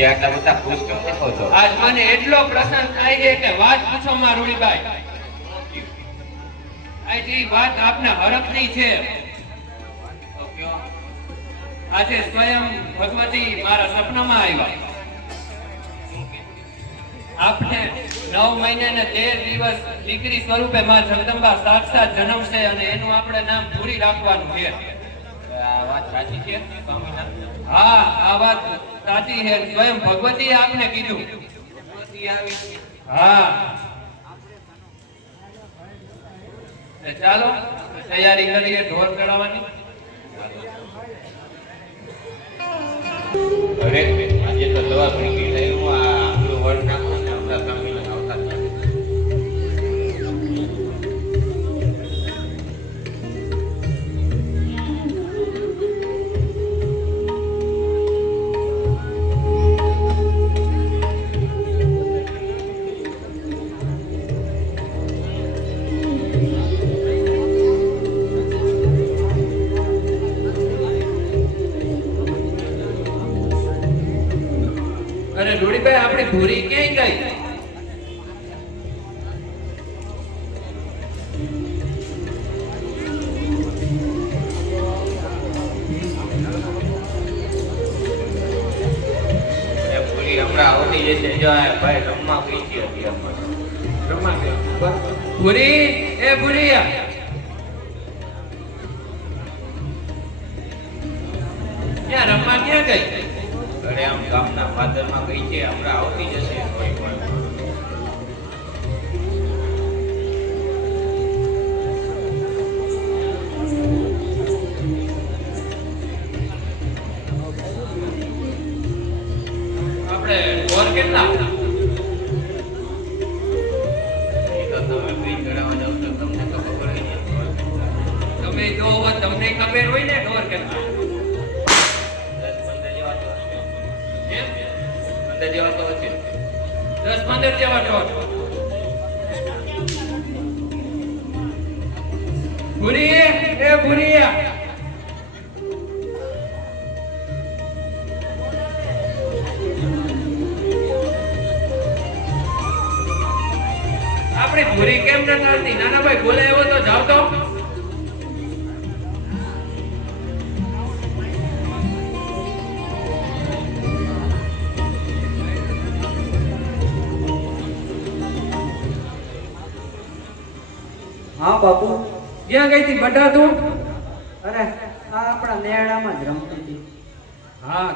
આજે આટલા બધા ખુશ કેમ દેખો છો? આજ મને એટલો પ્રસન્ન થાય છે કે વાત પૂછો માં રૂડીબાઈ. આજે વાત આપને હરખની છે. આજે સ્વયં ભગવતી મારા સપનામાં આવ્યા. આપને 9 મહિને ને 13 દિવસ દીકરી સ્વરૂપે માં જગદંબા સાક્ષાત જન્મશે અને એનું આપણે નામ પૂરી રાખવાનું છે. આ વાત સાચી છે સ્વામીનાથ? હા, આ વાત સાચી છે. સ્વયં ભગવતીએ આપને કીધું. ભગવતી આવી છે. હા, ચાલો તૈયારી કરીએ ઢોર ચડાવવાની. અરે આજે તો દવા પડી ગઈ છે. હું આ આપણું વડ નાખું ને આપણા સ્વામીનાથ આવતા થયા. અરે રૂડીભાઈ, આપણી ભૂરી ક્યાંય ગઈ? એ પૂરી હમણાં આવતી જશે. જો આ ભાઈ રમવા ગઈ છે અત્યારમાં. ભૂરી, એ ભૂરી, ક્યાં રમવા ક્યાં ગઈ? અરે આમ ગામના ફાધરમાં ગઈ છે. હમણાં આવતી જશે કોઈ પણ. આપણે ઢોર કેટલા? એ તો તમે બી ચડાવવા જાવ તો તમને તો ખબર હોય ને. તમે જો હવે તમને ખબર હોય ને ઢોર કેટલા? 10-15 જેવા તો હશે. એમ? 15 જેવા તો હશે. 10-15 જેવા ઢોર. ભૂરી, એ ભૂરી, આપણી ભૂરી કેમ ન ચાલતી? નાના ભાઈ બોલે એવો તો જાવ તો. હા બાપુ. ક્યાં ગઈ હતી બટા તું? અરે આ આપણા નેરડામાં જ રમતી હતી. હા,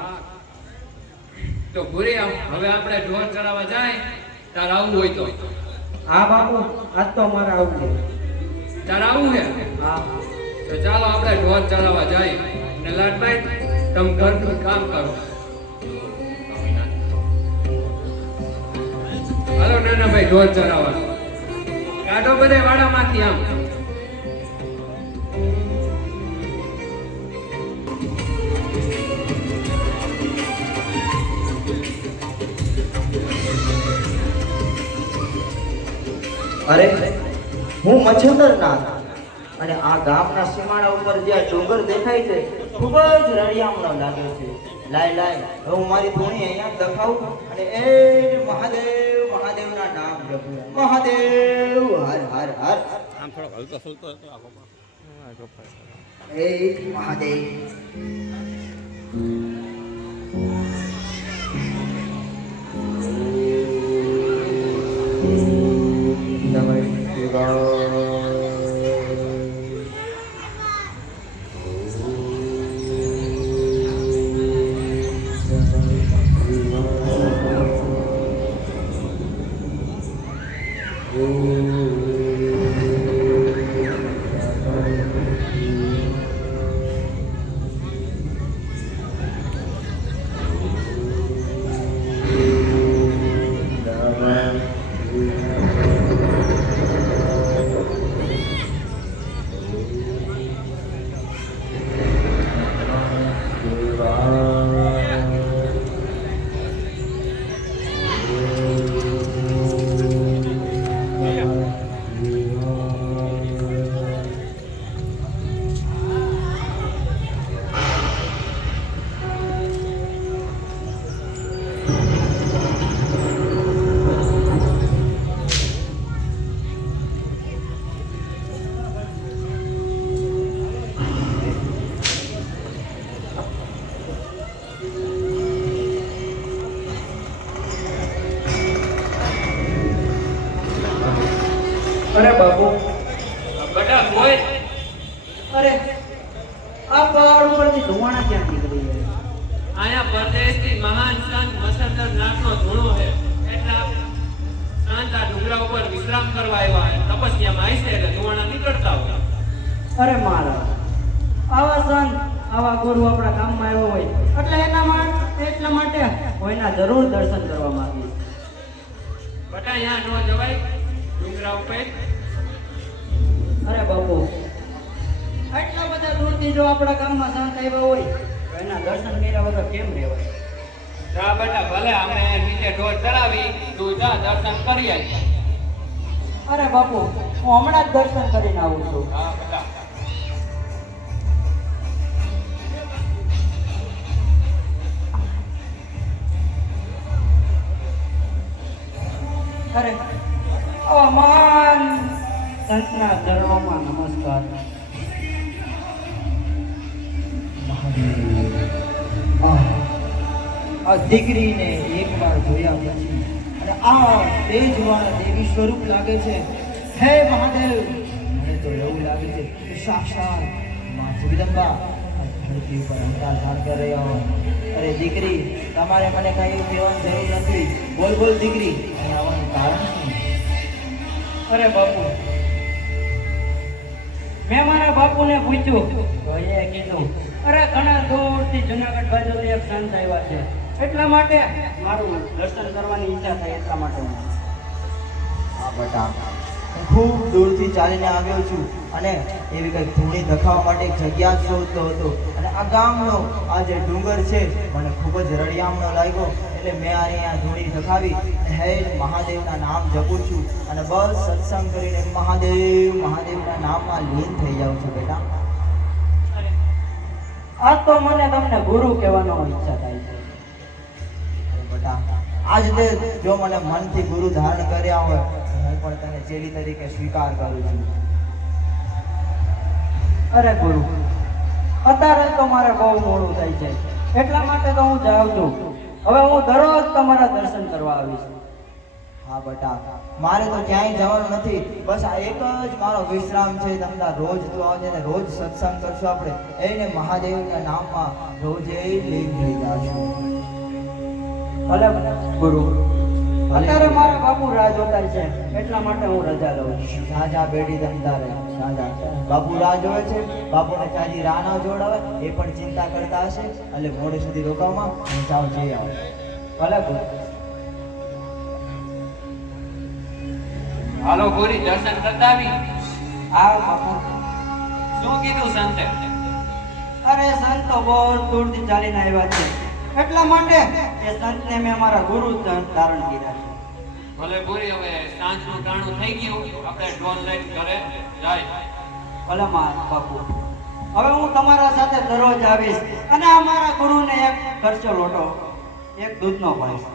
તો ભૂરી હવે આપણે ઢોર ચડાવવા જાય. તાર આવવું હોય તો. હા બાપુ, આજ તો મારે આવું છે. તાર આવવું છે? હા. તો ચાલો આપણે ઢોર ચડાવવા જાય. ને લાટભાઈ, તમે ઘરનું કામ કરો. હાલો નાના ભાઈ ઢોર ચડાવવા. કાઢો બધે વાડામાંથી આમ. અરે હું મચ્છંદરનાથ અને આ ગામના સીમાડા ઉપર જ્યાં ડુંગર દેખાય છે ખૂબ જ રળિયામણો લાગે છે. લાય લાય હવે હું મારી ધૂણી અહીંયા દખાવું અને એ મહાદેવ મહાદેવના નામ જપું. મહાદેવ હર હર હર. આમ થોડો હલતો ફૂલતો હતો આ એ મહાદેવ. નમઃ શિવાય. અરે બાપુ, બેટા કોઈ અરે આ પહાડ ઉપરથી ધુમાડા ક્યાં નીકળી ગયા? આયા પરદેશથી મહાન સંત મસંદર નાથનો ધૂણો છે એટલે સંત આ ડુંગરા ઉપર વિશ્રામ કરવા આવ્યા છે. તપસ્યામાં આવી છે એટલે ધુવાણા નીકળતા હોય. અરે મહારાજ, આવા સંત આવા ગુરુ આપણા ગામમાં આવ્યો હોય એટલે એટલા માટે કોઈના જરૂર દર્શન કરવા માંગીએ. બેટા અહીંયા ન જવાય ડુંગરા ઉપર. અરે બાપુ, આટલા બધા દૂરથી જો આપણા ગામમાં સંત આવ્યા હોય તો એના દર્શન કર્યા વગર કેમ રહેવાય? જા બેટા ભલે અમે નીચે ઢોર ચડાવી તું જા દર્શન કરી આવી. અરે બાપુ, હું હમણાં જ દર્શન કરીને આવું છું. હા બેટા. અરે આવા મહાન સંતના ચરણોમાં નમસ્કાર. આ દીકરીને એકવાર જોયા પછી અને આ તેજવાળા દેવી સ્વરૂપ લાગે છે. હે મહાદેવ, મને તો એવું લાગે છે કે સાક્ષાત માં જગદંબા આ ધરતી ઉપર અવતાર ધારણ કરી રહ્યા હોય. અરે દીકરી, તમારે મને કઈ એવું કહેવાની જરૂર નથી. બોલ બોલ દીકરી, અહીં આવવાનું કારણ શું? અરે બાપુ, મેં મારા બાપુને પૂછ્યું તો એ કીધું, અરે ઘણા દૂરથી જુનાગઢ બાજુથી એક સંત આવ્યા છે એટલા માટે મારું દર્શન કરવાની ઈચ્છા થઈ એટલા માટે. હા બેટા, હું ખૂબ દૂરથી ચાલીને આવ્યો છું અને એવી કંઈક ધૂણી દખાવા માટે એક જગ્યા જ શોધતો હતો અને આ ગામનો આ જે ડુંગર છે મને ખૂબ જ રળિયામણો લાગ્યો એટલે મેં અહીંયા ધૂણી દખાવી હે મહાદેવના નામ જપું છું અને બસ સત્સંગ કરીને મહાદેવના નામમાં લીન થઈ જાઉં છું. બેટા, આ તો મને તમને ગુરુ કહેવાનો ઈચ્છા થાય છે. બેટા, આજ તે જો મને મનથી ગુરુ ધારણ કર્યા હોય હું પણ તને ચેલી તરીકે સ્વીકાર કરું છું. અરે ગુરુ, અત્યારે તો મારે બહુ મોડું થાય છે એટલા માટે તો હું જાઉં છું. હવે હું દરરોજ તમારા દર્શન કરવા આવીશ. હા બેટા, મારે તો ક્યાંય જવાનું નથી. બસ આ એક જ મારો વિશ્રામ છે. તમને રોજ તું આવજે ને રોજ સત્સંગ કરશું આપણે એને મહાદેવના નામમાં રોજે લીન થઈ જાશું. ભલે ગુરુ, અત્યારે મારા બાપુ રાહ જોતા છે એટલા માટે હું રજા લઉં છું. જા બેટી તમતારે જા. બાપુ રાહ જોવે છે. બાપુને ચાલી રાહ ના જોડાવે એ પણ ચિંતા કરતા હશે એટલે મોડે સુધી રોકાવામાં હું જાઉં જઈ આવું. ભલે ગુરુ. હાલો ગોરી દર્શન કરતા આવી. આ બાપુ, શું કીધું સંતે? અરે સંત તો બહુ દૂરથી ચાલીને આવ્યા છે એટલા માટે એ સંતને મેં મારા ગુરુ ધારણ કર્યા છે. ભલે ગોરી, હવે સાંજનું ટાણું થઈ ગયું, આપણે ડ્રોન લઈને ઘરે જાય. ભલે બાપુ, હવે હું તમારા સાથે દરરોજ આવીશ અને આ મારા ગુરુને એક ખર્ચો લોટો એક દૂધનો પાઈશ.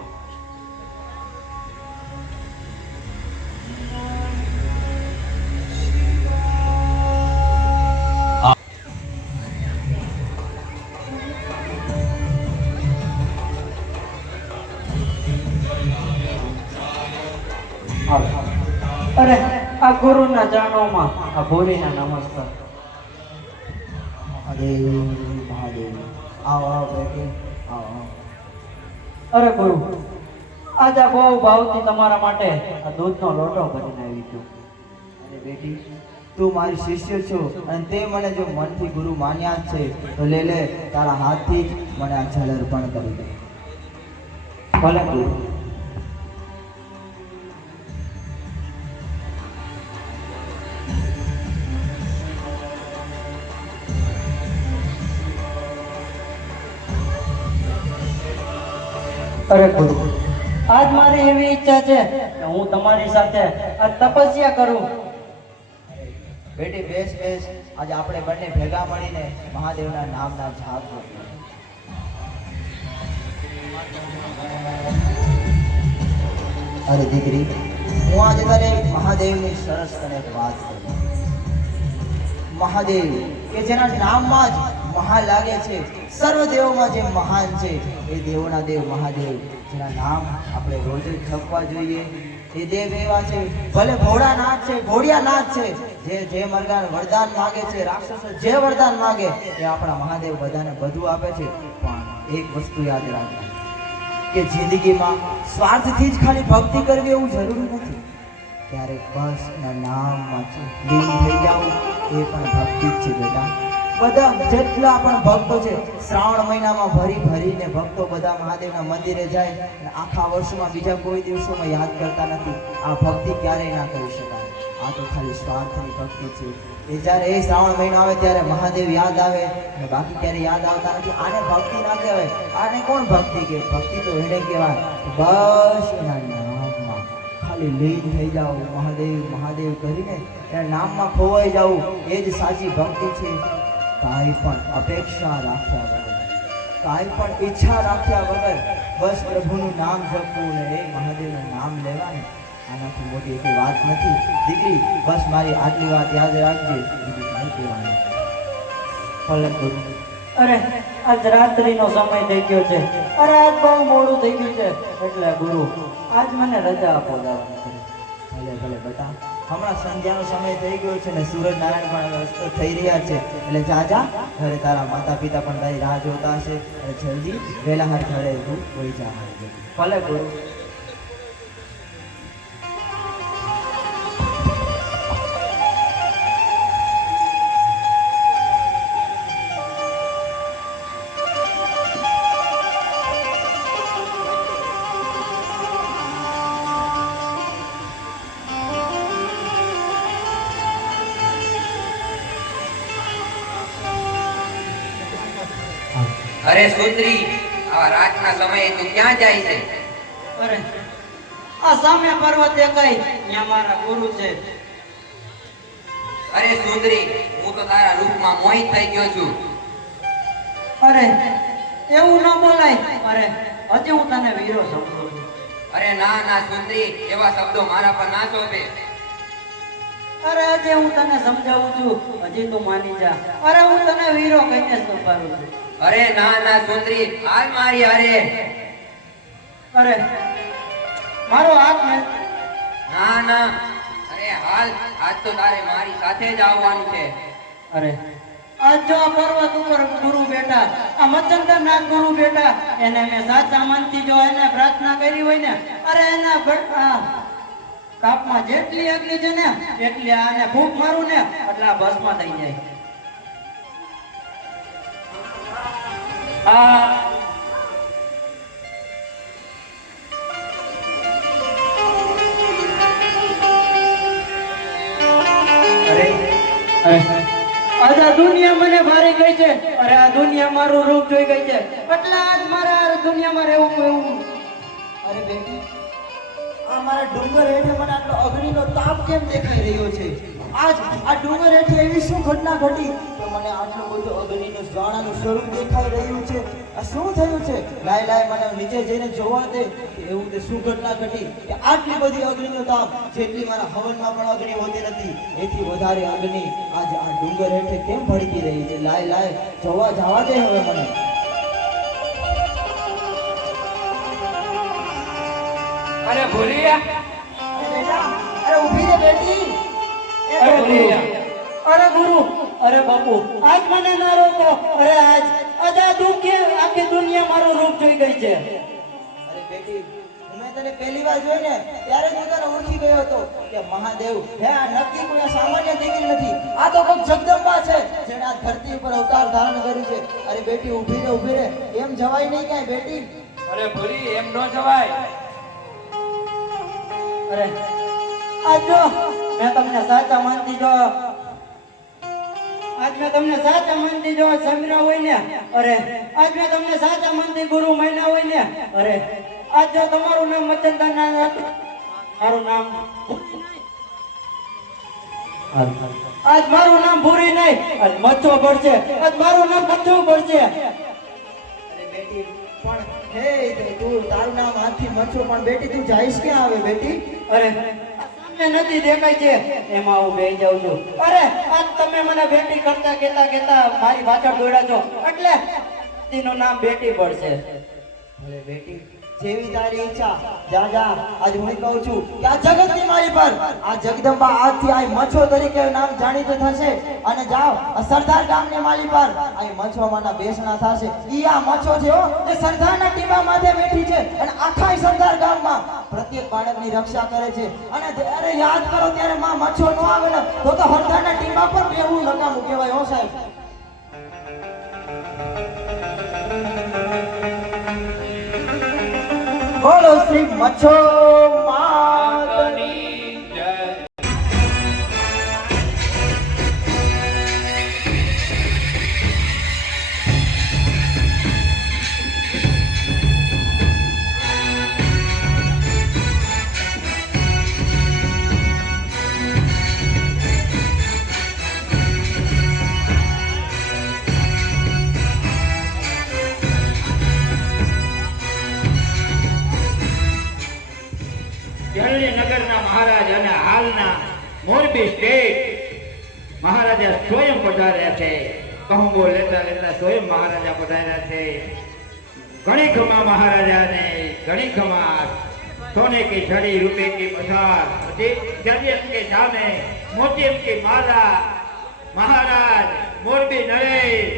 અરે આ ગુરુના ચરણોમાં આ ભોરીના નમસ્કાર. મહાદેવ, આવો બેટી, આવો. અરે ગુરુ, આજે બહુ ભાવથી તમારા માટે આ દૂધનો લોટો ભરીને આવી છું. અરે બેટી, તું મારી શિષ્ય છો અને તે મને જો મનથી ગુરુ માન્યા છે તો લે તારા હાથથી જ મને આ જળ અર્પણ કરી દે. ભલે ગુરુ. અરે ગુરુ, આજ મારી એવી ઈચ્છા છે કે હું તમારી સાથે આ તપસ્યા કરું. બેટી બેસ. આજે આપણે બંને ભેગા મળીને મહાદેવના નામના જાપ કરીએ. અરે દીકરી, હું આજે તારે મહાદેવની સરસ તને એક વાત કરું. મહાદેવ કે જેના નામમાં જ મહાન લાગે છે, સર્વ દેવોમાં જે મહાન છે એ દેવોના દેવ મહાદેવ, જેના નામ આપણે રોજ જ જપવા જોઈએ, એ દેવ એવા છે, ભલે ભોળાનાથ છે, ભોળિયાનાથ છે, જે મરગાન વરદાન માગે છે, રાક્ષસો જે વરદાન માગે એ આપણા મહાદેવ બધાને બધું આપે છે. પણ એક વસ્તુ યાદ રાખજો કે જિંદગીમાં સ્વાર્થથી જ ખાલી ભક્તિ કરવી એવું જરૂરી નથી. ક્યારેક બસ એના નામમાં લીન થઈ જાવ એ પણ ભક્તિ જ છે બેટા. બધા જેટલા પણ ભક્તો છે શ્રાવણ મહિનામાં ભરીને ભક્તો બધા મહાદેવના મંદિરે જાય અને આખા વર્ષમાં બીજા કોઈ દિવસોમાં યાદ કરતા નથી. આ ભક્તિ ક્યારેય ના કરી શકાય. આ તો ખાલી સ્વાર્થની ભક્તિ છે. એ જ્યારે એ શ્રાવણ મહિનો આવે ત્યારે મહાદેવ યાદ આવે અને બાકી ક્યારે યાદ આવતા નથી. આને ભક્તિ ના કહેવાય. આને કોણ ભક્તિ કહે? ભક્તિ તો એને કહેવાય બસ એના નામમાં ખાલી લીન થઈ જાઓ, મહાદેવ મહાદેવ કરીને એના નામમાં ખોવાઈ જાવું, એ જ સાચી ભક્તિ છે. કાંઈ પણ અપેક્ષા રાખ્યા વગર, કાંઈ પણ ઈચ્છા રાખ્યા વગર બસ પ્રભુનું નામ જપવું ને એ મહાદેવનું નામ લેવાનું, આનાથી મોટી કોઈ વાત નથી. દીકરી બસ મારી આટલી વાત યાદ રાખજે, બીજું કાંઈ કહેવાનું. ભલે ગુરુ. અરે આજ રાત્રિનો સમય થઈ ગયો છે, અરે આજ બહુ મોડું થઈ ગયું છે, એટલે ગુરુ આજ મને રજા આપો જવાની. ભલે ભલે બેટા, હમણાં સંધ્યાનો સમય થઈ ગયો છે ને સૂરજ નારાયણ પણ અસ્ત થઈ રહ્યા છે, એટલે જા જા ઘરે. તારા માતા પિતા પણ તારી રાહ જોતા હશે, અને જલ્દી વહેલા હાર ઘરે તું વહી જા. ભલે ગુરુ. અરે સુંદરી, આવા રાતના સમયે તું ક્યાં જાય છે? અરે આ સામે પર્વતે કઈ ત્યાં મારા ગુરુ છે. અરે સુંદરી, હું તો તારા રૂપમાં મોહિત થઈ ગયો છું. અરે એવું ન બોલાય. અરે હજી હું તને વીરો સમજુ છું. અરે ના ના સુંદરી, એવા શબ્દો મારા પર ના શોભે. અરે હજી હું તને સમજાવું છું, હજી તું માની જા. અરે હું તને વીરો કહીને સંભાળું છું. અરે ના ના સુંદરી, હાલ મારી હારે. અરે મારો હાથ ને. ના ના, અરે હાલ, આજ તો તારે મારી સાથે જ આવવાનું છે. અરે આજ જો આ પર્વત ઉપર ગુરુ બેઠા, આ મચંદ્રનાથ ગુરુ બેઠા, એને મેં સાચા મનથી જો એને પ્રાર્થના કરી હોય ને, અરે એના કાપમાં જેટલી અગ્નિ છે ને એટલી આને ફૂંક મારું ને એટલે આ ભસ્મ થઈ જાય. આજ આ દુનિયા મને ભારી ગઈ છે. અરે આ દુનિયા મારું રૂપ જોઈ ગઈ છે, એટલે આજ મારે આ દુનિયામાં રહેવું એવું. અરે બેટી, આ મારા ડુંગર હેઠે મને આટલો અગ્નિનો તાપ કેમ દેખાઈ રહ્યો છે? આજ આ ડુંગર હેઠે એવી શું ઘટના ઘટી કે મને આટલું બધું અગ્નિનું જ્વાળાનું સ્વરૂપ દેખાઈ રહ્યું છે? આ શું થયું છે? લાય લાય મને નીચે જઈને જોવા દે કે એવું તે શું ઘટના ઘટી કે આટલી બધી અગ્નિનો તાપ, જેટલી મારા હવનમાં પણ અગ્નિ હોતી નથી એથી વધારે અગ્નિ આજ આ ડુંગર હેઠે કેમ ભડકી રહી છે? લાય લાય જોવા જવા દે હવે મને. અરે ભૂલિયા, અરે ઊભી રે બેટી. અરે ગુરુ, અરે ગુરુ, અરે બાપુ આજ મને ના રોકો. અરે આજ આ દુઃખી આખી દુનિયા મારું રૂપ જોઈ ગઈ છે. અરે બેટી, મેં તને પહેલી વાર જોઈ ને ત્યારે જ હું તને ઓળખી ગયો હતો કે મહાદેવ હે આ નક્કી કોઈ સામાન્ય દીકરી નથી, આ તો કોઈ જગદંબા છે જેણે આ ધરતી ઉપર અવતાર ધારણ કર્યું છે. અરે બેટી ઊભી રે, એમ જવાય નહીં ક્યાંય બેટી. અરે ભૂલી, એમ ન જવાય. અરે આજ જો મેં તમને સાચા મનથી જો સમર્યા હોય ને, અરે આજ મેં તમને સાચા મનથી ગુરુ માન્યા હોય ને, અરે આજ જો તમારું નામ મચંદ્રનાથ હતું, મારું નામ આજ મારું નામ ભૂરી નહીં, આજ મચ્છો પડશે. આજ મારું નામ મચ્છું પડશે. અરે બેટી પણ હે તું તારું નામ હાથી મચ્છો, પણ બેટી તું જઈશ ક્યાં આવે બેટી? અરે સામે નદી દેખાય છે એમાં હું બેહી જાઉં છું. અરે આજ તમે મને બેટી કરતા કેતા મારી પાછળ દોડ્યા છો એટલે નદીનું નામ બેટી પડશે. ભલે બેટી, જેવી તારી ઈચ્છા જા જા. આજ હું કહું છું કે આ જગતની મારી પર આ જગદંબા આજથી આ મચ્છો તરીકે નામ જાણીતું થશે. અને જાઓ આ સરદાર ગામની માલી પર આ મચ્છોમાંના બેસણા થશે. ઈ આ મચ્છો છે હો, જે સરદારના ટીબા માથે બેઠી છે અને આખા સરદાર ગામમાં પ્રત્યેક બાળકની રક્ષા કરે છે. અને જ્યારે યાદ કરો ત્યારે માં મચ્છો ન આવે ને તો સરદારના ટીબા પર બેહવું નકામું કહેવાય હો સાહેબ. બોલો શ્રી મચ્છો માતની જય. જળની નગરના મહારાજ અને હાલના મોરબી સ્ટેટ મહારાજા સ્વયં પધાર્યા છે. કહુંબો લેતા લેતા સ્વયં મહારાજા પધાર્યા છે. ઘણી ખમા મહારાજાને ઘણી ખમા. સોને की छड़ी रुपए की मसाल जरियत के जामे मोतियम की माला. महाराज मोरबी नरेश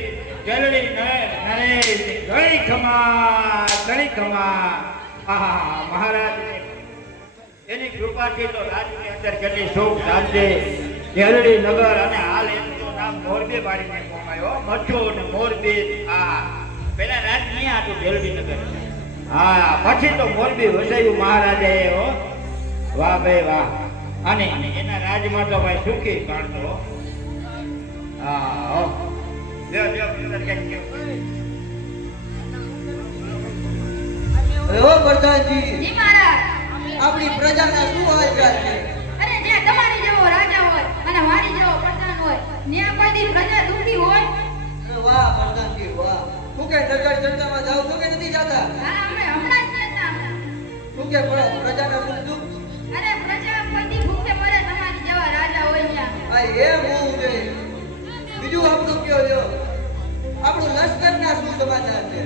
जलड़ी नरेश घणी खमा. आहा महाराज એની કૃપાથી તો રાજની અંદર કેટલી સુખ શાંતિ. જેલડી નગર અને હાલ એનું નામ મોરબી પાડીને કોમાયો. મચ્છો ને મોરબી. હા પેલા રાજ નહીં હતું જેલડી નગર. હા પછી તો મોરબી વસાયું મહારાજાએ. હો વાહ ભાઈ વાહ. અને એના રાજમાં તો ભાઈ સુખી કાઢતો. હા હો લ્યો લ્યો અંદર ક્યાંક અરે ઓ પ્રધાનજી, જી મહારાજ. આપણી પ્રજાના શું હાલચાલ છે? અરે જે તમારી જેવો રાજા હોય અને મારી જેવો પ્રધાન હોય ત્યાં કોઈ પ્રજા દુખી હોય. અરે વાહ પ્રધાનજી વાહ. શું કે નગર ચર્ચામાં જાવ છો કે નથી જાતા? હા અમે હમણાં જ કહેતા. શું કે પ્રજાના સુખ દુઃખ? અરે પ્રજા કોઈ ભૂખે મરે તમારી જેવા રાજા હોય ત્યાં. આ એમ હોવું જોઈએ. બીજું આપણું કયો લ્યો, આપણું લશ્કરના શું સમાચાર છે?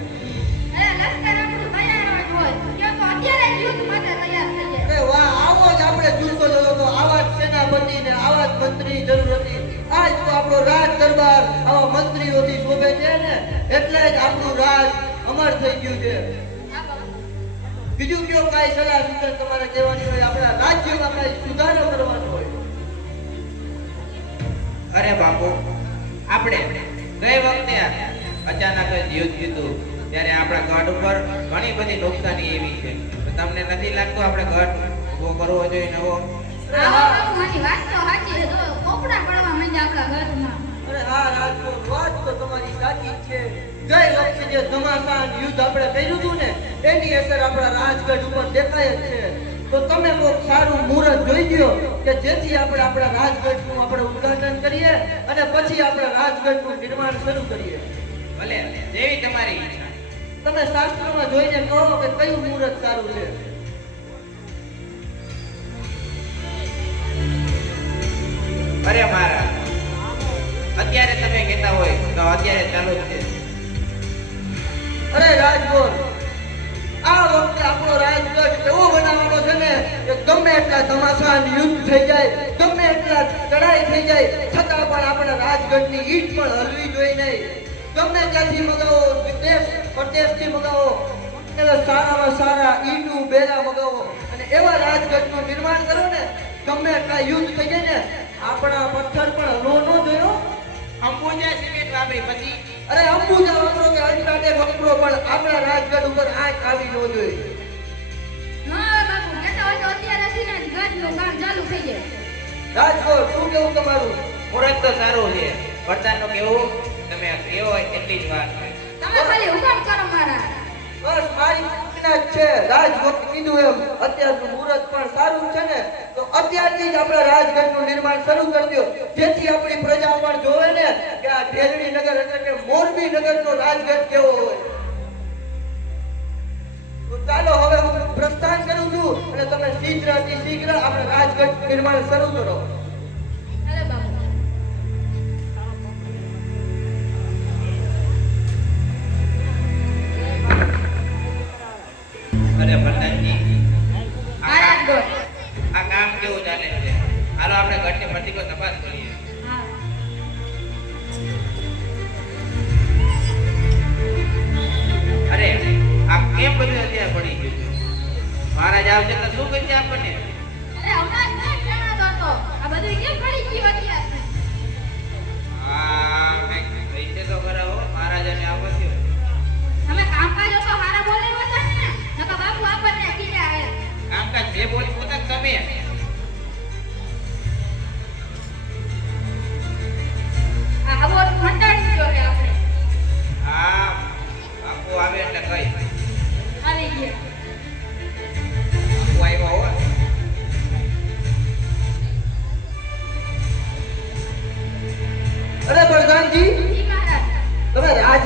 અરે લશ્કર આપણું તૈયાર જ હોય. કે તો અત્યારે જ યુદ્ધ માટે તૈયાર થઈ જાય. અરે વાહ, આવો જ આપણે જુસ્સો જોયો તો આવા જ સેનાપતિ ને આવા જ મંત્રી જરૂર હતી. આજ તો આપણો રાજ દરબાર આવા મંત્રીઓથી શોભે છે ને, એટલે જ આપણું રાજ અમર થઈ ગયું છે. બીજું કયો કાંઈ સલાહ સૂચન તમારે કહેવાની હોય, આપણા રાજ્યમાં કાંઈ સુધારો કરવાનો હોય? અરે બાપુ, આપણે ગઈ વખતે અચાનક જ યુદ્ધ થયું ત્યારે આપણા ગઢ ઉપર ઘણી બધી નુકસાની એવી છે. તો તમને નથી લાગતું આપણે ગઢ ઉભો કરવો જોઈએ નવો? આવો બાબુ મારી વાત તો સાચી છે. જો કોપડા પડવા માંડ્યા આપણા ઘરમાં. અરે હા રાજકોટ, વાત તો તમારી સાચી જ છે. ગઈ વખતે જે ધમાસાન યુદ્ધ આપણે કર્યું હતું ને, એની અસર આપણા રાજગઢ ઉપર દેખાય જ છે. તો તમે કોઈક સારું મુહૂર્ત જોઈ દો કે જેથી આપણે આપણા રાજગઢનું આપણે ઉદ્ઘાટન કરીએ અને પછી આપણે રાજગઢનું નિર્માણ શરૂ કરીએ. ભલે, જેવી તમારી ઈચ્છા. તમે શાસ્ત્રમાં જોઈને કહો કે કયું મુહૂર્ત સારું છે. અરે મારા, અત્યારે તમે કહેતા હોય તો અત્યારે ચાલુ જ છે. અરે રાજકોટ, આ વખતે આપણો રાજગઢ એવો બનાવવાનો છે ને કે ગમે એટલા ધમાસાન યુદ્ધ થઈ જાય, ગમે એટલા ચડાઈ થઈ જાય, છતાં પણ આપણા રાજગઢની ઈંટ પણ હલવી જોઈએ નહીં. ગમે ત્યાંથી મગાવો, વિદેશ પરદેશથી મગાવો, એટલે સારામાં સારા ઈંટું બેલા મગાવો અને એવા રાજગઢનું નિર્માણ કરો ને, ગમે એટલા યુદ્ધ થઈ જાય ને, આપણા પથ્થર પણ હલવો ન જોયો. અંબુજા સિમેન્ટ વાપરી પછી અરે અંબુજા વાપરો કે અંટાડે વાપરો, પણ આપણા રાજગઢ ઉપર આંચ આવી ન જોઈએ. હા બાબુ કહેતા હોય તો અત્યારેથી જ ઘરનું કામ ચાલુ થઈ જાય. રાજકોટ, શું કેવું તમારું? મુહૂર્ત તો સારું છે. વરસાદનું કેવું તમે કેવો હોય એટલી જ વાત છે. તમે ખાલી હુકમ કરો મારા. બસ મારી સૂચના જ છે. રાજકોટ કીધું એમ અત્યારનું મુહૂર્ત પણ સારું છે ને, તો અત્યારથી જ આપણા રાજગઢનું નિર્માણ શરૂ કરી દો, જેથી આપણી પ્રજા પણ જોવે ને કે આ ઢેલણી નગર એટલે કે મોરબી નગરનો રાજગઢ કેવો હોય. તો ચાલો હવે હું પ્રસ્થાન કરું છું અને તમે શીઘ્રથી શીઘ્ર આપણા રાજગઢ નિર્માણ શરૂ કરો. અરે બાબુ અરે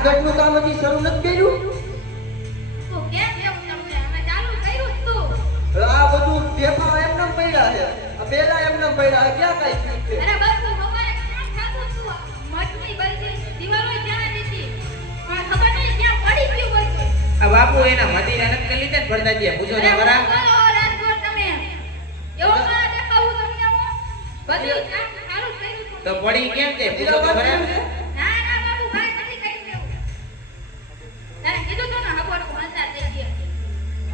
રાજગઢનું કામ હજી શરૂ નથી કર્યું? તો કેમ એવું તમને અમે ચાલુ કર્યું જ તું આ બધું ટેપા એમને પડ્યા છે, આ બેલા એમને પડ્યા છે, ક્યાં કાંઈ છે? અરે બાપુ હવારે ક્યાં ખાધું તું મઠની બધી દિવાલો ક્યાં દીધી પણ ખબર નહીં ક્યાં પડી ગયું બધું આ બાપુ એના મદિરા નથી કરી લીધા ને ભરદાજીએ પૂછો ને ખરા રાજકોટ તમે એવો મારા દેખાવું તમને હું બધું સારું કર્યું તું તો પડી કેમ છે પૂછો તો ખરા ના ના બાપુ કાઈ નથી કર્યું એવું તને કીધું તું ને હવારનું અંદાજ થઈ ગયા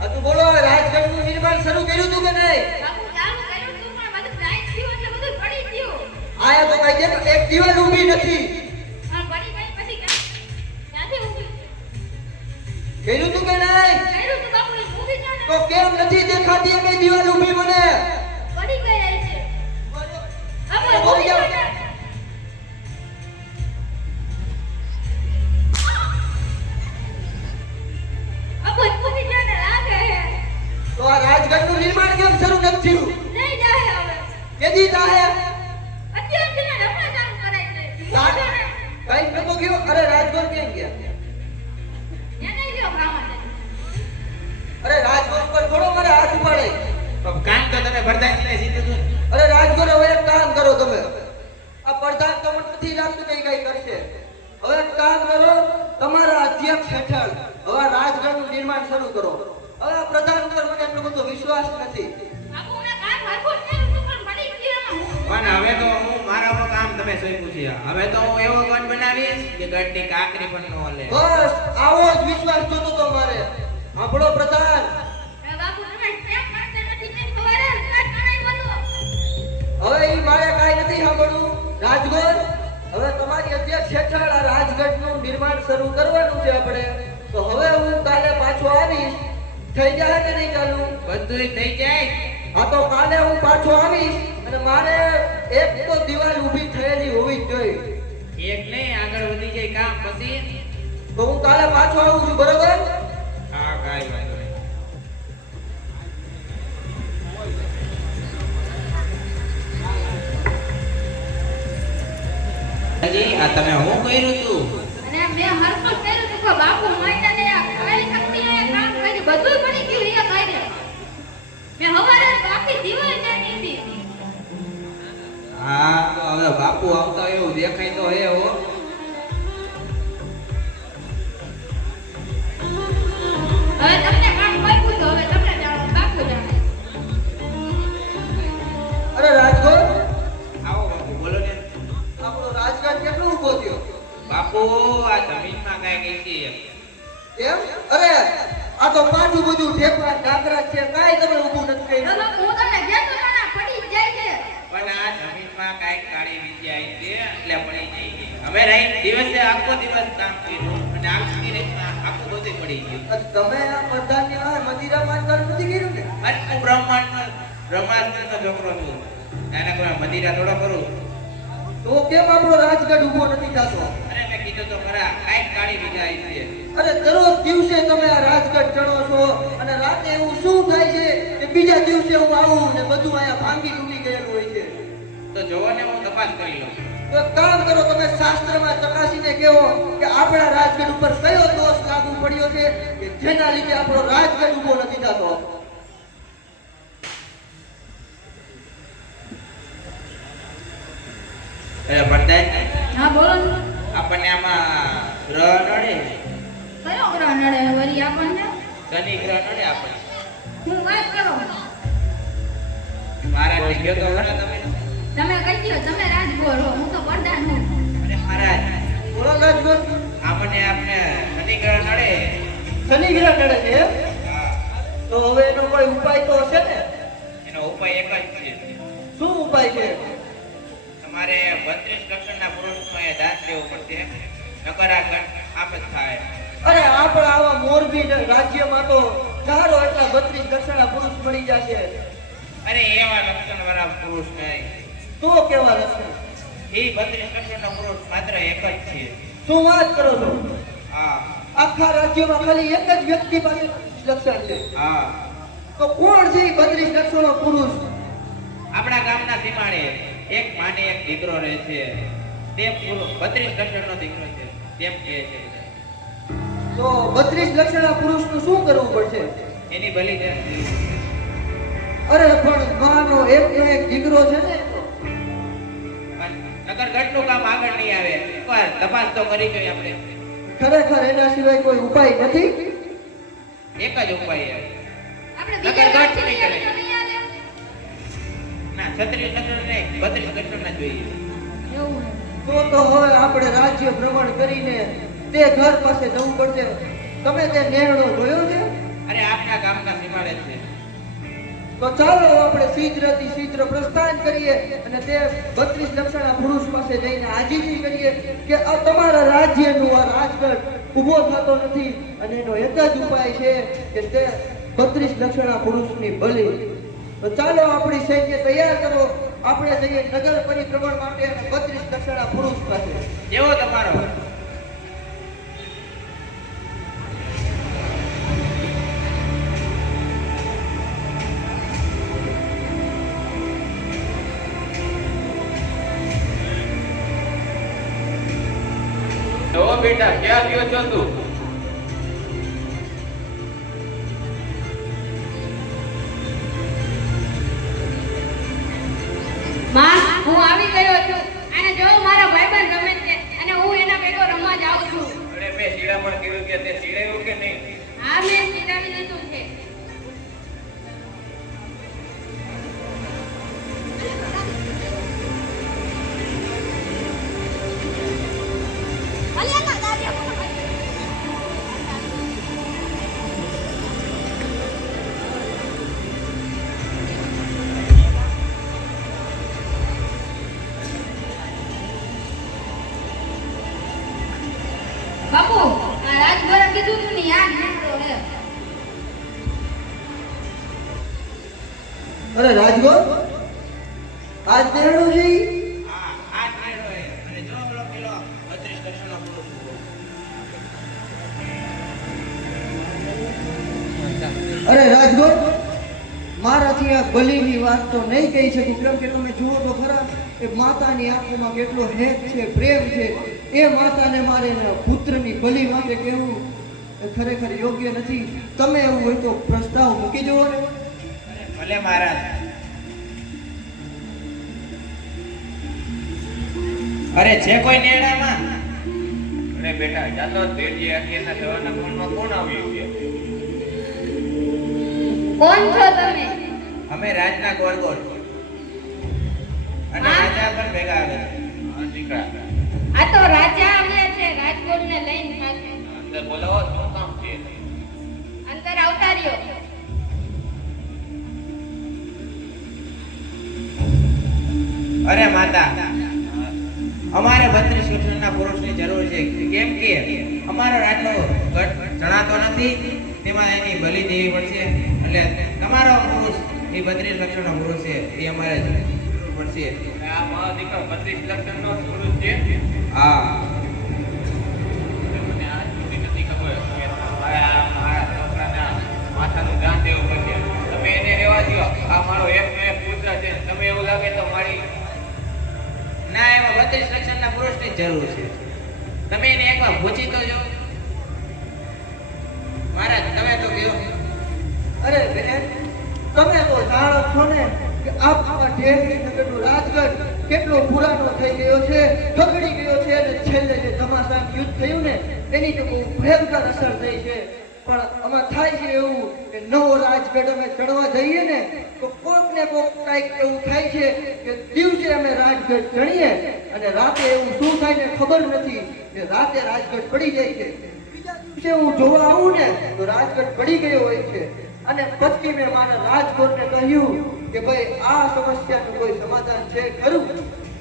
આ તું બોલો હવે રાજગઢનું નિર્માણ શરૂ કર્યું તું કે નહીં? બાપુ ચાલુ કર્યું તું પણ બધું રાઈટ થયું એટલે બધું પડી ગયું આયા તો કઈ દેખ એક દિવાલ ઊભી નથી. પણ પડી ગઈ પછી ક્યાંથી ઊભી કર્યું તું કે નહીં? કર્યું તું બાપુ એ ઊભી છે તો કેમ નથી દેખાતી કઈ દિવાલ ઊભી મને? પડી ગયા છે બાપુ બોલી ઊભી જાઓ. છે બાપુ ઊભી છે ને લાગે છે તો આ રાજગઢનું નિર્માણ કેમ શરૂ નથી થયું? નહીં જાય હવે કેદી થાય? અત્યારે જ ને હમણાં ચાલુ કરાય છે કઈ નતો ગયો? અરે રાજગઢ કેમ ગયા? એને લ્યો ખાવા અરે રાજગઢ પર થોડો મારે હાથ ઉપાડે. પણ કામ તો તમે ભરદાજીને સીધું હતું ને. અરે રાજગઢ હવે એક કામ કરો તમે. આ પ્રધાન તો મને નથી લાગતું કે કઈ કરશે. હવે એક કામ કરો, તમારા અધ્યક્ષ હેઠળ હવે આ રાજગઢનું નિર્માણ શરૂ કરો. હવે આ પ્રધાન પર મને એટલો બધો વિશ્વાસ નથી. બાપુ મેં કામ હરખું જ કર્યું તું પણ પડી ગયું પણ હવે તો હું મારા કામ તમે સોંપ્યું છે. હવે તો હું એવો ગઢ બનાવીશ કે ગઢની કાકરી પણ ન હલે. બસ આવો જ વિશ્વાસ જોતો તો મારે. આપણો પ્રધાન એ બાપુ તમે કેમ કરતા નથી તે ખબર જ નથી બોલો હવે ઈ મારે કાંઈ નથી સાંભળવું. રાજગઢ હવે તમારી અધ્યક્ષ હેઠળ આ રાજગઢનું નિર્માણ શરૂ કરવાનું છે આપણે. તો હવે હું કાલે પાછો આવીશ. થઈ જાય કે નહીં ચાલુ? બધુંય થઈ જાય. હા તો કાલે હું પાછો આવીશ અને મારે એક તો દિવાલ ઊભી થયેલી હોવી જ જોઈએ. એક નહીં આગળ વધી જાય કામ પછી. તો હું કાલે પાછો આવું છું, બરોબર? હા કાંઈ વાંધો નહીં. હજી આ તમે હું કર્યું તું? અને મેં હરખું જ કર્યું તું કે બાપુ માયને આ કાઈ શક્તિ એ કામ કરી બધું પડી ગયું એ કાઈ મેં હવારે આખી દિવાલ ચાલી હતી હા તો હવે બાપુ આવતા એવું દેખાય તો હે હો. હવે તમને કામ કર્યું તો હવે તમને જાણો બાપુ જાણે અરે રાજગઢ, આવો બાપુ બોલો ને. આપણો રાજગઢ કેટલો ઊભો થયો? બાપુ આ જમીનમાં કાંઈ ગઈ છે. કેમ? અરે આ તો પાછું બધું ઠેકવા ઢાકરા છે, કાંઈ તમે ઊભું નથી હવે કર્યું. બાપુ હું તમને કહેતો તો ને પડી જ જાય છે પણ આ જમીનમાં કાંઈક કાળી વિદ્યા આવી છે એટલે પડી જઈ ગઈ. અમે રાત દિવસે આખો દિવસ કામ કર્યું અને આખી રાતમાં આખું બધું પડી ગયું. તમે આ પ્રધાનની આ મદિરા માનવાનું નથી કર્યું ને? અને હું બ્રહ્માંડનો છોકરો છું. એના કોઈ મદિરા થોડો કરું. તો કેમ આપણો રાજગઢ ઊભો નથી થતો? અને મેં કીધું તો ખરા કાંઈક કાળી વિદ્યા આવી છે. અરે દરરોજ દિવસે તમે આ રાજગઢ ચડો છો અને રાતે એવું શું થાય છે કે બીજા દિવસે હું આવું ને બધું અહીંયા ભાંગી તૂટી ગયેલું હોય છે. તો જોવો ને હું તપાસ કરી લઉં. તો એક કામ કરો, તમે શાસ્ત્રમાં ચકાસીને કહો કે આપણા રાજગઢ ઉપર કયો દોષ લાગુ પડ્યો છે કે જેના લીધે આપણો રાજગઢ ઊભો નથી થતો. અરે પ્રધાન, હા બોલો ને આપણને આમાં ગ્રહ નડે, કયો ગ્રહ નડે વળી આપણને શનિ ગ્રહ નડે આપણને. હું વાત કરો મારા ગયો તો ખરા તમે. તમે કહી દો તમે રાજગોર હો હું તો પ્રધાન હું અને મહારાજ બોલો રાજગઢ, આપણને આપણે શનિ ગ્રહ નડે. શનિ ગ્રહ નડે છે એમ? હા, તો હવે એનો કોઈ ઉપાય તો હશે ને? એનો ઉપાય એક જ છે. શું ઉપાય છે? તમારે 32 લક્ષણના પુરુષનો એ દાન લેવું પડશે. નકર આ ગણ આપ જ થાય. અરે આપણા આવા મોરબી રાજ્યમાં તો ચારો એટલા 32 દક્ષિણા પુરુષ મળી જશે. અરે એવા લક્ષણ વાળા પુરુષ નહીં. તો કેવા લક્ષણ? એ 32 લક્ષણનો પુરુષ માત્ર એક જ છે. શું વાત કરો છો? હા આખા રાજ્યમાં ખાલી એક જ વ્યક્તિ પાસે લક્ષણ છે. હા, તો કોણ છે 32 લક્ષણનો પુરુષ? આપણા ગામના સીમાડે એક માને એક દીકરો રહે છે. તે પુરુષ 32 લક્ષણનો દીકરો છે તેમ કહે છે બધા. તો 32 લક્ષણા પુરુષનું શું કરવું પડશે? એની ભલી છે. અરે પણ માનો એકનો એક દીકરો છે ને, પણ નકર ઘટનું કામ આગળ નહીં આવે. એકવાર તપાસ તો કરી જોઈએ આપણે. ખરેખર એના સિવાય કોઈ ઉપાય નથી? એક જ ઉપાય છે. આપણે નકર બીજા ઘટ નહીં રાજ્યની કરે. તો નહીં આવે. ના 36 લક્ષણ નહીં, 32 લક્ષણ ના જોઈએ. એવું તો હવે આપણે રાજ્ય ભ્રમણ કરીને તે ઘર પાસે જવું પડશે. તમે તે નેરણો જોયો છે? અરે આપણા ગામના સીમાડે જ છે. તો ચાલો આપણે શીઘ્રથી શીઘ્ર પ્રસ્થાન કરીએ અને તે 32 લક્ષણા પુરુષ પાસે જઈને આજીજી કરીએ કે આ તમારા રાજ્યનું આ રાજગઢ ઊભો થતો નથી અને એનો એક જ ઉપાય છે કે તે 32 લક્ષણા પુરુષની બલિ. તો ચાલો આપણી સૈન્ય તૈયાર કરો, આપણે જઈએ નગર પરિભ્રમણ માટે અને 32 લક્ષણા પુરુષ પાસે. જેવો તમારો જો બેટા ક્યાં ગયો છો તું? માં, હું આવી ગયો છું અને જો મારા ભાઈબંધ રમે છે અને હું એના ભેગો રમવા જાઉં છું. અરે મેં શિરામણ કર્યું કે તે શિરાયું કે નહીં? હા, મેં ચીરાવી લીધું છે. બાપુ, આ રાજભરા કીધું તું ને યાદ નતો હે. અરે રાજગો, આજ નેરણો છે ઈ? હા આ જ મેળો છે. અને જો ઓલો પેલો 32 લક્ષણનો પુરુષ ઉભો. અરે રાજગો, મારાથી આ બલિની વાત તો નહીં કહી શકું, કેમ કે તમે જુઓ તો ખરા એ માતાની આંખોમાં કેટલો હેત છે, પ્રેમ છે. એ માતાને મારે એના પુત્રની બલિ માટે કહેવું એ ખરેખર યોગ્ય નથી. તમે એવું હોય તો પ્રસ્તાવ મૂકી જુઓ ને. ભલે મહારાજ. અરે છે કોઈ નિર્ણયમાં? અરે બેટા જાતો દેજી અત્યારના જવાના કોણમાં કોણ આવ્યું છે? કોણ છો તમે? અમે રાજના ગોળ ગોળ અને રાજા પણ ભેગા આવે છે. હા દીકરા, આ તો રાજા આવ્યા છે રાજકોટને લઈને સાથે. અંદર બોલાવો, શું કામ છે? અંદર આવતા રહ્યો. અરે માતા, અમારે 32 લક્ષણના પુરુષની જરૂર છે. કેમ કે અમારો રાજનો ગઢ જણાતો નથી, તેમાં એની બલિ દેવી પડશે. એટલે તમારો પુરુષ એ 32 લક્ષણનો પુરુષ છે, એ અમારે જરૂર પડશે. આ મારો દીકરો 32 લક્ષણનો પુરુષ છે? હા મને આજ સુધી નથી ખબર કે મારા છોકરાના માથાનું ધ્યાન દેવું પડશે. તમે એને રહેવા દો. આ મારો એકનો એક પુત્ર છે. તમે એવું લાગે તો મારી ના, એમાં 32 લક્ષણના પુરુષની જરૂર છે. તમે એને એકવાર પૂછી તો જો. મહારાજ તમે તો કહો. અરે બેન, તમે તો જાણો છો ને કે આપણા ઢેરવી નગરનો રાજગઢ કેટલો પુરાનો થઈ ગયો છે, બગડી ગયો છે અને છેલ્લે જે ધમાસાન યુદ્ધ થયું ને એની તો બહુ ભયંકર અસર થઈ છે. પણ આમાં થાય છે એવું કે નવો રાજગઢ અમે ચડવા જઈએ ને તો કોઈક ને કોઈક કાંઈક એવું થાય છે કે દિવસે અમે રાજગઢ ચડીએ અને રાતે એવું શું થાય ને ખબર નથી કે રાતે રાજગઢ પડી જાય છે. બીજા દિવસે હું જોવા આવું ને તો રાજગઢ પડી ગયો હોય છે. અને પછી મેં મારા રાજકોટને કહ્યું કે ભાઈ આ સમસ્યાનું કોઈ સમાધાન છે ખરું?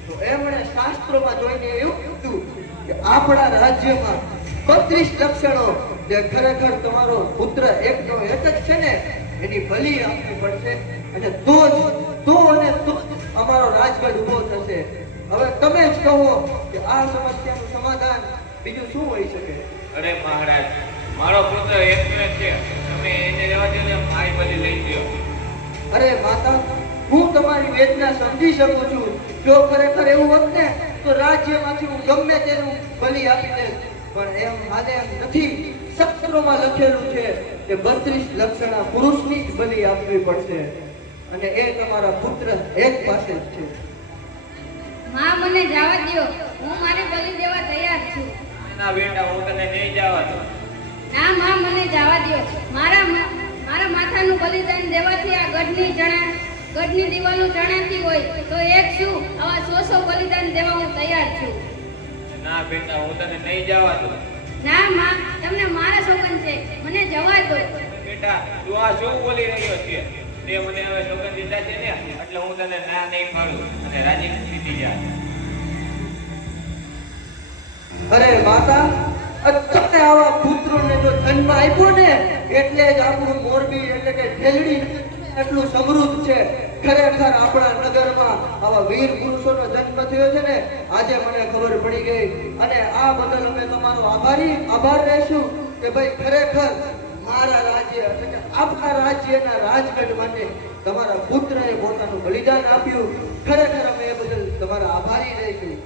તો એમણે શાસ્ત્રોમાં જોઈને એવું કીધું કે આપણા રાજ્યમાં 32 લક્ષણો જે ખરેખર તમારો પુત્ર એકનો એક જ છે ને એની બલિ આપવી પડશે અને તો જ અમારો રાજગઢ ઊભો થશે. હવે તમે જ કહો કે આ સમસ્યાનું સમાધાન બીજું શું હોઈ શકે? અરે મહારાજ, મારો પુત્ર એકનો એક છે. તમે એને રહેવા દો ને, મારી બધી લઈ ગયો. અરે માતા, હું તમારી વેદના સમજી શકું છું. જો ખરેખર એવું હોત ને તો રાજ્યમાંથી હું ગમે તેનું બલિ આપી દઈશ, પણ એમ હાલે એમ નથી. શાસ્ત્રોમાં લખેલું છે કે 32 લક્ષણા પુરુષની જ બલિ આપવી પડશે અને એ તમારા પુત્ર એક પાસે જ છે. માં મને જવા દ્યો, હું મારી બલિ દેવા તૈયાર છું. ના બેટા હું તને નહીં જવા દઉં. ના માં મને જવા દ્યો, મારા માથાનું બલિદાન દેવાથી આ ગઢની દિવાલો ચણાતી હોય તો એક શું આવા 100 બલિદાન દેવા હું તૈયાર છું. ના બેટા હું તને નહીં જવા દઉં. ના માં, તમને મારા સોગંદ છે, મને જવા દો. બેટા તું આ શું બોલી રહ્યો છે? તે મને હવે સોગંદ દીધા છે ને એટલે હું તને ના નહીં પાડું અને રાજી થઈ જા. અરે માતા, તમને આવા પુત્રોને જો જન્મ આપ્યો ને એટલે જ આપણું મોરબી એટલે કે ઢેલડી એટલું સમૃદ્ધ છે. ખરેખર આપણા નગરમાં આવા વીર પુરુષોનો જન્મ થયો છે ને આજે મને ખબર પડી ગઈ અને આ બદલ અમે તમારો આભાર રહેશું કે ભાઈ ખરેખર મારા રાજ્ય એટલે કે આપણા રાજ્યના રાજગઢ માટે તમારા પુત્રએ પોતાનું બલિદાન આપ્યું. ખરેખર અમે એ બદલ તમારા આભારી રહીશું.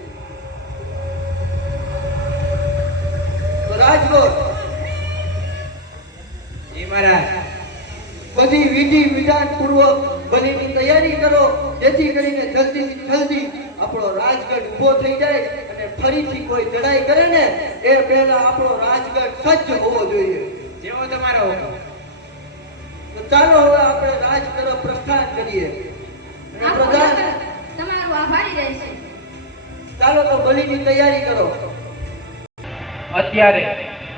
રાજકોટ જી મહારાજ. બધી વિધિ વિધાન પૂર્વક બલિની તૈયારી કરો જેથી કરીને જલ્દી આપણો રાજગઢ ઊભો થઈ જાય અને ફરીથી કોઈ ચડાઈ કરે ને એ પહેલા આપણો રાજગઢ સજ્જ હોવો જોઈએ. જેવો તમારો હુકમ. તો ચાલો હવે આપણે રાજ તરફ પ્રસ્થાન કરીએ. અને આ પ્રધાન તમારું આભારી રહેશે. ચાલો તો બલિની તૈયારી કરો. અત્યારે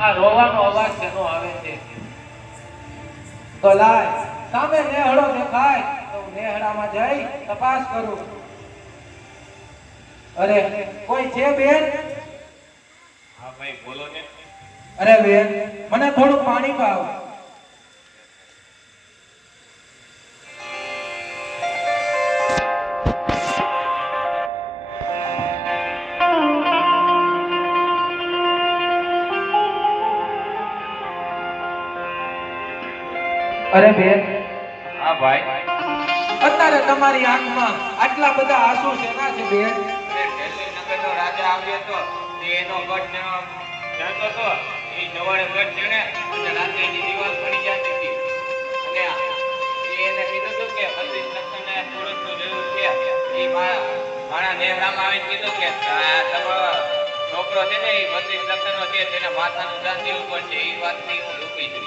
આ રોવાનો અવાજ શેનો આવે છે? તો લાય સામે નેહડો દેખાય તો હું નેહડામાં જઈ તપાસ કરું. અરે કોઈ છે બેન? હા ભાઈ બોલો ને. અરે બેન મને થોડું પાણી પાવ. અરે બેન, હા ભાઈ. અત્યારે તમારી આંખમાં આટલા બધા આંસુ શેના છે બેન? દિલ્હી નગરનો રાજા આવ્યો હતો તે એનો ગઢ જાણતો હતો. એ સવારે ગઢ ચણે અને રાતે એની દિવાલ પડી જતી હતી અને એને કીધું હતું કે 32 લક્ષણને પુરુષનું જરૂર છે. એ મારા નેહરામાં આવીને કીધું કે આ તમારો છોકરો છે ને એ 32 લક્ષણનો છે તેને માથાનું દાન દેવું પડશે. એ વાતથી હું રોકી છું.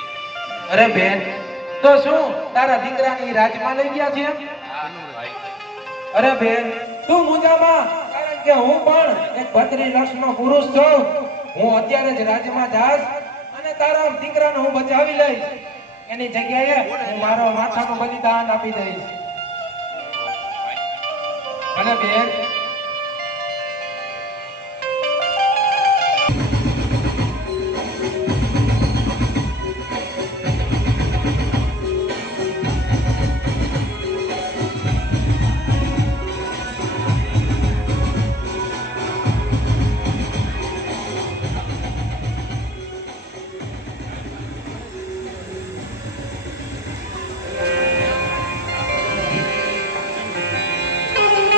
અરે બેન, તો શું તારા દીકરાની રાજમાં લઈ ગયા છે? હા ભાઈ. અરે બેન, તું મુંજામાં, કારણ કે હું પણ એક 32 લક્ષનો પુરુષ છું. હું અત્યારે જ રાજમાં જાશ અને તારા દીકરાને હું બચાવી લઈશ. એની જગ્યાએ હું મારો માથાનું બલિદાન આપી દઈશ. અને બેન,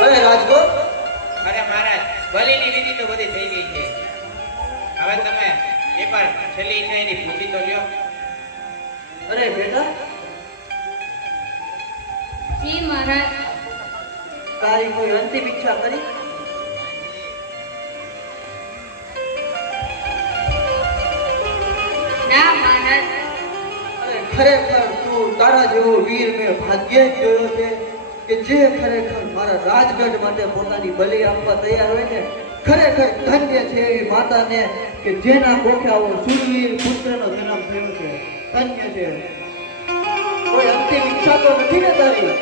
અરે રાજકોટ, અરે મહારાજ, બલિની વિધિ તો બધી થઈ ગઈ છે. હવે તમે એકવાર છેલ્લી ઈચ્છા એની પૂછી તો લ્યો. અરે બેટા, જી મહારાજ. તારી કોઈ અંતિમ ઈચ્છા કરી? ના મહારાજ. અરે ખરેખર તું તારા જેવો વીર મેં ભાગ્યે જ જોયો છે કે જે ખરેખર મારા રાજગઢ માટે પોતાની બલિ આપવા તૈયાર હોય ને. ખરેખર ધન્ય છે એવી માતાને કે જેના કોખે આવો શૂરવીર પુત્રનો જન્મ થયો છે. ધન્ય છે. કોઈ અંતિમ ઈચ્છા તો નથી ને તારી?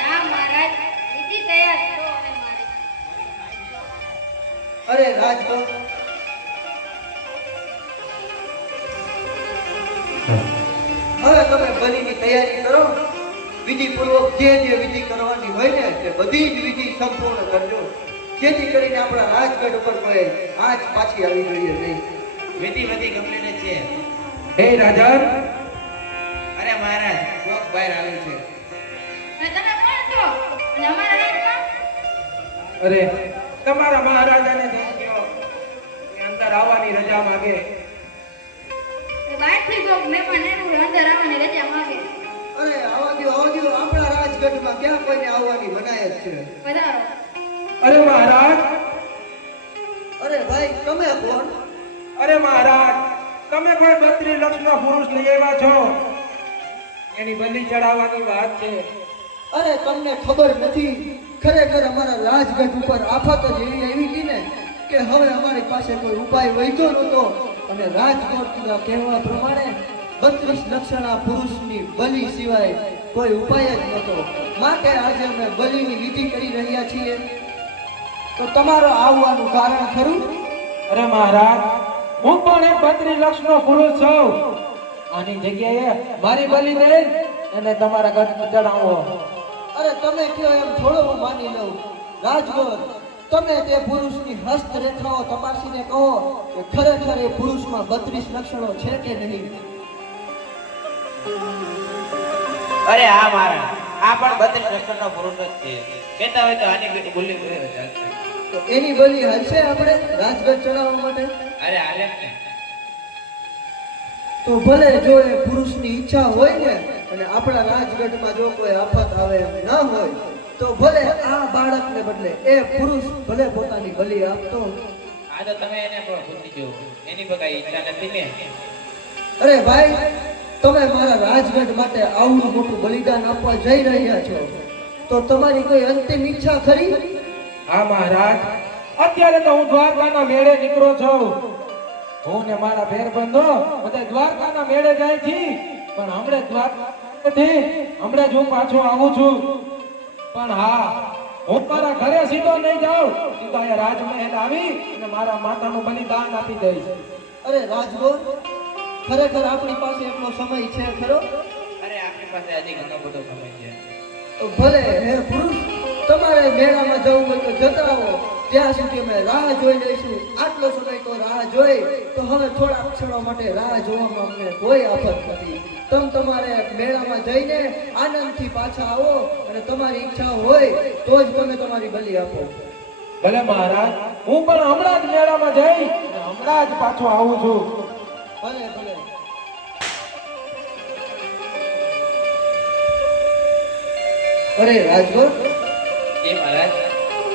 ના મહારાજ, વિધિ તૈયાર કરો અને મારી. અરે રાજકોટ, હવે તમે બલિની તૈયારી કરો. વિધિ પૂર્વક જે વિધિ કરવાની હોય ને તે બધી જ વિધિ સંપૂર્ણ કરજો જેથી કરીને આપણા રાજગઢ ઉપર કોઈ આંચ પાછી આવી જોઈએ નહીં. વિધિ બધી કમ્પ્લીટ છે. હે રાજન, અરે મહારાજ, કોક બહાર આવ્યું છે. અને તમે કોણ છો? અને અમારા રાજમાં? અરે તમારા મહારાજાને કહો કે અંદર આવવાની રજા માંગે. કે બહારથી કોક મહેમાન એનું અંદર આવવાની રજા માંગે. અરે આવા દો આપણા રાજગઢમાં ક્યાં કોઈને આવવાની મનાય જ છે. પધારો. અરે મહારાજ, અરે ભાઈ તમે કોણ? અરે મહારાજ, તમે કોઈ 32 લક્ષનો પુરુષ લઈ આવ્યા છો, એની બલિ ચડાવવાની વાત છે. અરે તમને ખબર નથી, ખરેખર અમારા રાજગઢ ઉપર આફત જ એવી આવી હતી ને કે હવે અમારી પાસે કોઈ ઉપાય વૈધો નહોતો અને રાજકોટના કહેવા પ્રમાણે 32 લક્ષણા પુરુષની બલિ સિવાય કોઈ ઉપાય જ નહોતો. માટે આજે અમે બલિની વિધિ કરી રહ્યા છીએ. તો તમારો આવવાનું કારણ ખરું? અરે મહારાજ, હું પણ એક 32 લક્ષનો પુરુષ છું. આની જગ્યાએ મારી બલિ દઈ અને તમારા ઘર ચડાવો. અરે તમે કહો એમ થોડો હું માની લઉં. રાજગોર, તમે તે પુરુષની હસ્તરેખાઓ તપાસીને કહો કે ખરેખર એ પુરુષમાં 32 લક્ષણો છે કે નહીં. અરે હા મારા, આ પણ 32 લક્ષણનો પુરુષ જ છે. કહેતા હોય તો આની બેટી બોલી ચાલશે. તો એની બલિ હલશે આપણે રાજગઢ ચડાવવા માટે? અરે હાલે ને. તો ભલે જો એ પુરુષની ઈચ્છા હોય ને અને આપણા રાજગઢમાં જો કોઈ આફત આવે એમ ના હોય તો ભલે આ બાળકને બદલે એ પુરુષ ભલે પોતાની બલિ આપતો. આ તો તમે એને પણ પૂછી જો, એની પણ કઈ ઈચ્છા નથી ને. અરે ભાઈ, તમે મારા રાજગઢ માટે આવડું મોટું બલિદાન આપવા જઈ રહ્યા છો તો તમારી કોઈ અંતિમ ઈચ્છા ખરી? હા મહારાજ, અત્યારે તો હું દ્વારકાના મેળે નીકળો છું. હું ને મારા ભેરબંધો બધા દ્વારકાના મેળે જાય છે, પણ હમણાં દ્વારકાથી હમણાં જ હું પાછો આવું છું. પણ હા, હું મારા ઘરે સીધો નહીં જાઉં, સીધો અહીંયા રાજમહેલ આવી અને મારા માતાનું બલિદાન આપી દઈશ. અરે રાજગોર, ખરેખર આપણી પાસે એટલો સમય છે ખરો? અરે આપણી પાસે હજી ઘણો બધો સમય છે. તો ભલે હે પુરુષ, તમારે મેળામાં જવું હોય તો જતા આવો. ત્યાં સુધી અમે રાહ જોઈ લઈશું. આટલો સમય તો રાહ જોઈ, તો હવે થોડા ક્ષણો માટે રાહ જોવામાં અમને કોઈ આફત નથી. તમારે મેળામાં જઈને આનંદથી પાછા આવો અને તમારી ઈચ્છા હોય તો જ તમે તમારી બલિ આપો. ભલે મહારાજ, હું પણ હમણાં જ મેળામાં જઈ અને હમણાં જ પાછો આવું છું. ભલે ભલે. અરે રાજગોર, એ મહારાજ.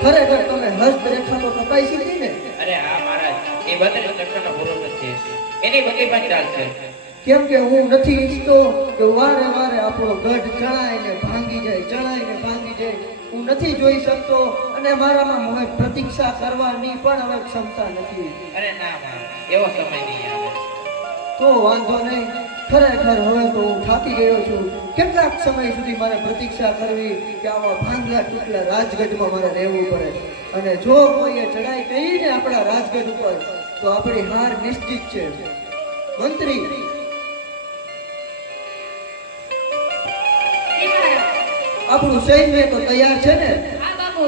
ખરેખર તમે હસ્તરેખા તો કપાઈ શીખી ને? અરે હા મહારાજ, એ 32 લક્ષણનો પુરુષ જ છે. એની બલી પણ ચાલશે. કેમ કે હું નથી ઈચ્છતો કે વારે વારે આપણો ગઢ ચડાઈને ભાંગી જાય, ચડાઈને ભાંગી જાય. હું નથી જોઈ શકતો અને મારામાં હવે પ્રતીક્ષા કરવાની પણ હવે ક્ષમતા નથી. અરે ના મહારાજ, એવો સમય નહીં આવે. તો વાંધો નહીં. ખરેખર હવે તો હું થાકી ગયો છું. કેટલાક સમય સુધી મારે પ્રતીક્ષા કરવી કે આવા ભાંગલા તૂટલા રાજગઢમાં મારે રહેવું પડે. અને જો કોઈએ ચડાઈ કરીને આપણા રાજગઢ ઉપર તો આપણી હાર નિશ્ચિત છે. મંત્રી, આપણું સૈન્ય તો તૈયાર છે ને? હા બાપુ.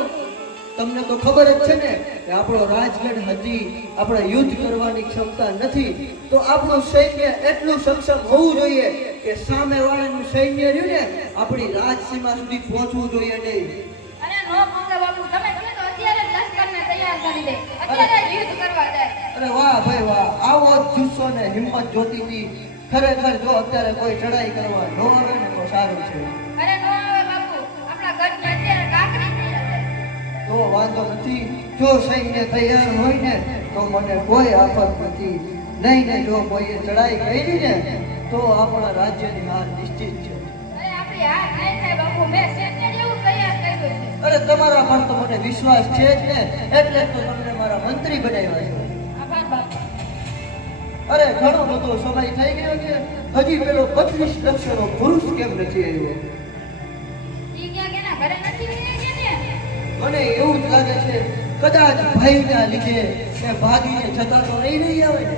તમને તો ખબર જ છે ને કે આપણો રાજગઢ હજી આપણે યુદ્ધ કરવાની ક્ષમતા નથી. તો આપણું સૈન્ય એટલું સક્ષમ હોવું જોઈએ કે સામેવાળાનું સૈન્ય રહ્યું ને આપણી રાજસીમા સુધી પહોંચવું જોઈએ નહીં. અરે નો મંગા બાપુ, તમે તો અત્યારે જ લશ્કરને તૈયાર કરી દે, અત્યારે જ યુદ્ધ કરવા જાય. અરે વાહ ભાઈ વાહ, આવો જ જુસ્સો ને હિંમત જોતી હતી. ખરેખર જો અત્યારે કોઈ ચડાઈ કરવા ન આવે ને તો સારું છે. અરે નો આવે બાપુ, આપણા ગઢને અત્યારે કાકરી થઈ જશે. તો વાંધો નથી. જો સૈન્ય તૈયાર હોય ને તો મને કોઈ આફત નથી. નહીં ને જો કોઈએ ચડાઈ કરી ને તો આપણા રાજ્યની હાર નિશ્ચિત છે. અરે આપણી હાર નહીં થાય બાપુ, મેં સૈન્ય જેવું તૈયાર કર્યું છે. અરે તમારા પર તો મને વિશ્વાસ છે જ ને, એટલે તો તમને મારા મંત્રી બનાવ્યા છે. આભાર બાપુ. અરે ઘણો બધો સમય થઈ ગયો છે, હજી પેલો 32 લક્ષનો પુરુષ કેમ નથી આવ્યો? ઈ ક્યાં કેના ઘરે નથી રહી કે ને? મને એવું જ લાગે છે કદાચ ભાઈના લીધે એ ભાગીને જતા તો નહીં રહી આવે ને.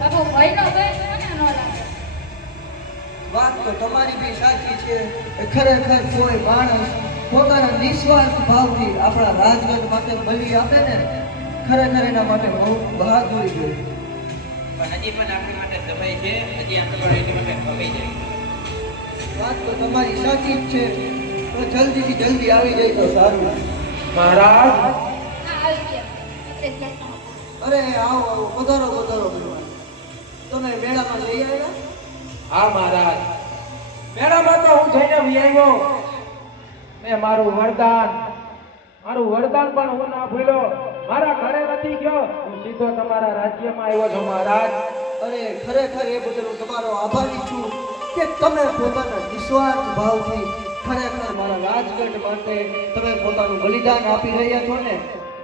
બાપુ ભાઈનો ભય મને ન લાગે. વાત તો તમારી બી સાચી છે. એ ખરેખર કોઈ માણસ પોતાના નિસ્વાર્થ ભાવથી આપણા રાજગઢ માટે બલિ આપે ને, ખરેખર એના માટે બહુ બહાદુરી જોઈએ. પણ હજી પણ આપણી માટે સમય છે. હજી આપણે પણ એની માટે ખવાઈ જાય. વાત તો તમારી સાચી જ છે. તો જલ્દીથી જલ્દી આવી જાય તો સારું. મહારાજ, હા આવી ગયા. એટલે જ લશ્કરમાં. અરે આવો આવો, પધારો પધારો મહેમાન. તમે મેળામાં જઈ આવ્યા? હા મહારાજ, મેળામાં તો હું જઈને વી આવ્યો. મેં મારું વરદાન પણ હું ના ભૂલ્યો. મારા ઘરે નથી ગયો, હું સીધો તમારા રાજ્યમાં આવ્યો છું મહારાજ. અરે ખરેખર એ બદલ હું તમારો આભારી છું કે તમે પોતાના નિસ્વાર્થ ભાવથી ખરેખર મારા રાજગઢ માટે તમે પોતાનું બલિદાન આપી રહ્યા છો ને.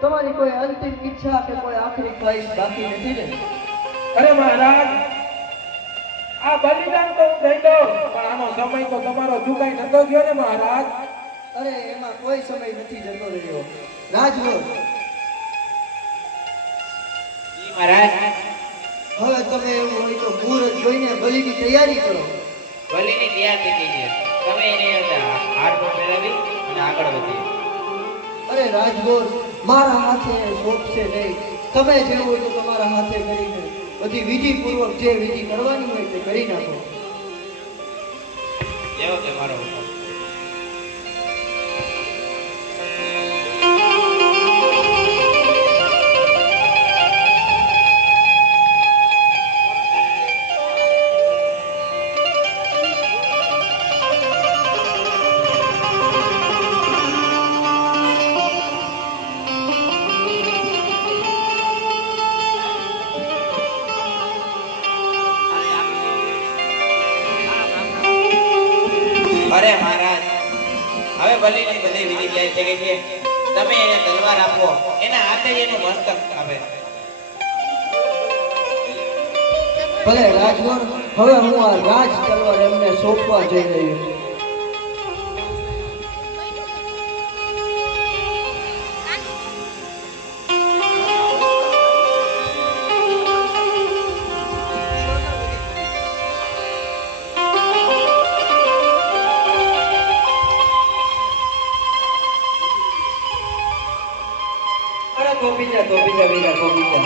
તમારી કોઈ અંતિમ ઈચ્છા કે કોઈ આખરી ખ્વાહિશ બાકી નથી ને? અરે મહારાજ, આ બલિદાન તો હું દઈ દઉં, પણ આનો સમય તો તમારો ચૂકાઈ નતો ગયો ને મહારાજ. અરે એમાં કોઈ સમય નથી જતો રહ્યો. રાજગઢ, જી મહારાજ. હવે તમે એવું હોય તો મુહૂર્ત જોઈને બલિની તૈયારી કરો. બલિની તૈયાર થઈ ગઈ છે. તમે એને હાર પર ફેરવી અને આગળ વધીએ. અરે રાજગોર, મારા હાથે સોંપશે નહીં. તમે જેવું હોય તો તમારા હાથે કરીને બધી વિધિપૂર્વક જે વિધિ કરવાની હોય તે કરી નાખો. જેવો તમારો હુકમ. અરે મહારાજ, હવે બલિની બધી વિધિ તૈયાર થઈ ગઈ છે. તમે એને તલવાર આપો, એના હાથે જ એનું મસ્તક કાપે. ભલે રાજગોર, હવે હું આ રાજ તલવાર એમને સોંપવા જઈ રહ્યો છું. ગોપીજા વીરા ગોપીજા.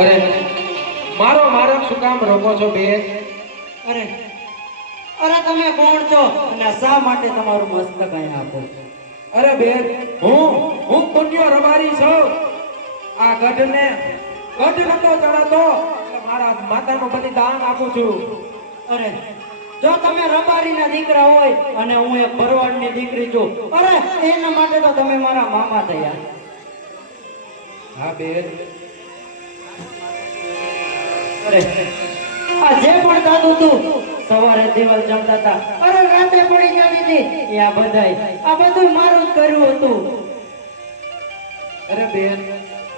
અરે મારો માર્ગ શું કામ રોકો છો બેન? અરે અરે તમે કોણ છો અને શા માટે તમારું મસ્તક અહીંયા આપો? અરે બેન, હું પુણ્ય રબારી છું. આ ગઢ નતો જણાતો એટલે મારા માતાનું બલિદાન આપું છું. અરે જો તમે રબારીના દીકરા હોય અને હું એક ભરવાડની દીકરી છું, અરે એના માટે તો તમે મારા મામા થયા. હા બેન, અરે આ જે પણ થતું હતું, સવારે દિવાલ જમતા હતા, અરે રાતે પડી જતી હતી, એ આ બધું મારું જ કર્યું હતું. અરે બેન,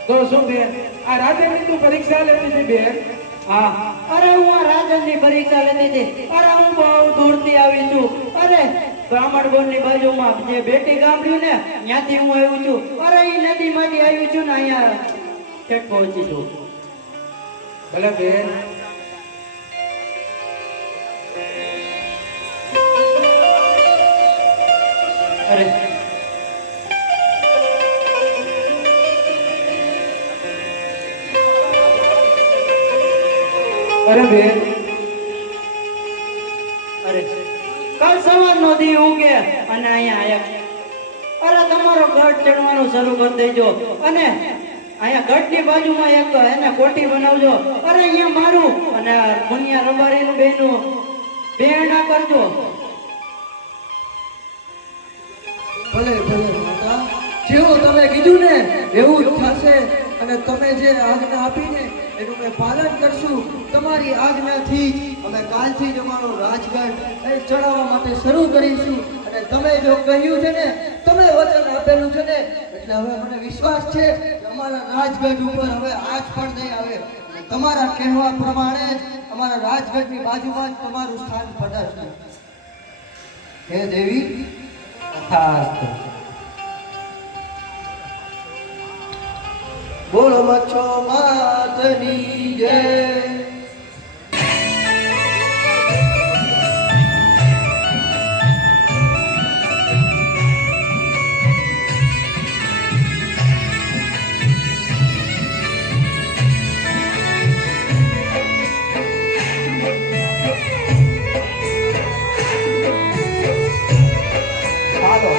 તો શું બેન, આ રાજ્યની તું પરીક્ષા લેતી હતી બેન? હા, અરે હું આ રાજનની પરીક્ષા લેતી હતી. અરે હું બહુ દૂરથી આવી છું. અરે બ્રાહ્મણગોળની બાજુમાં જે બેટી ગામ રહ્યું ને, ત્યાંથી હું આવ્યું છું. અરે એ નદીમાંથી આવ્યું છું ને અહીંયા ઠેઠ પહોંચી છું. ભલે બેન, અરે અરે બેન, અરે કાલ સવારનો દી ઉગે અને અહીંયા આયા. અરે તમારો ગઢ ચડવાનું શરૂ કરી દેજો અને અહીંયા ગઢની બાજુમાં એક એને કોઠી બનાવજો. અરે અહીંયા મારું અને મુનિયા રબારીનું બેનું બેહણા કરજો. ભલે ભલે માતા, જેવું તમે કીધું ને એવું જ થશે. અને તમે જે આજ્ઞા આપીને એનું અમે પાલન કરશું. તમારી આજ્ઞાથી જ અમે કાલથી જ અમારો રાજગઢ ચડાવવા માટે શરૂ કરીશું. અને તમે જો કહ્યું છે ને, તમે વચન આપેલું છે ને, એટલે હવે મને વિશ્વાસ છે કે અમારા રાજગઢ ઉપર હવે આજ પણ નહીં આવે. અને તમારા કહેવા પ્રમાણે જ અમારા રાજગઢની બાજુમાં જ તમારું સ્થાન પધારશે. હે દેવી, તથાસ્તુ. બોલો મચ્છો માતની જય. હાલો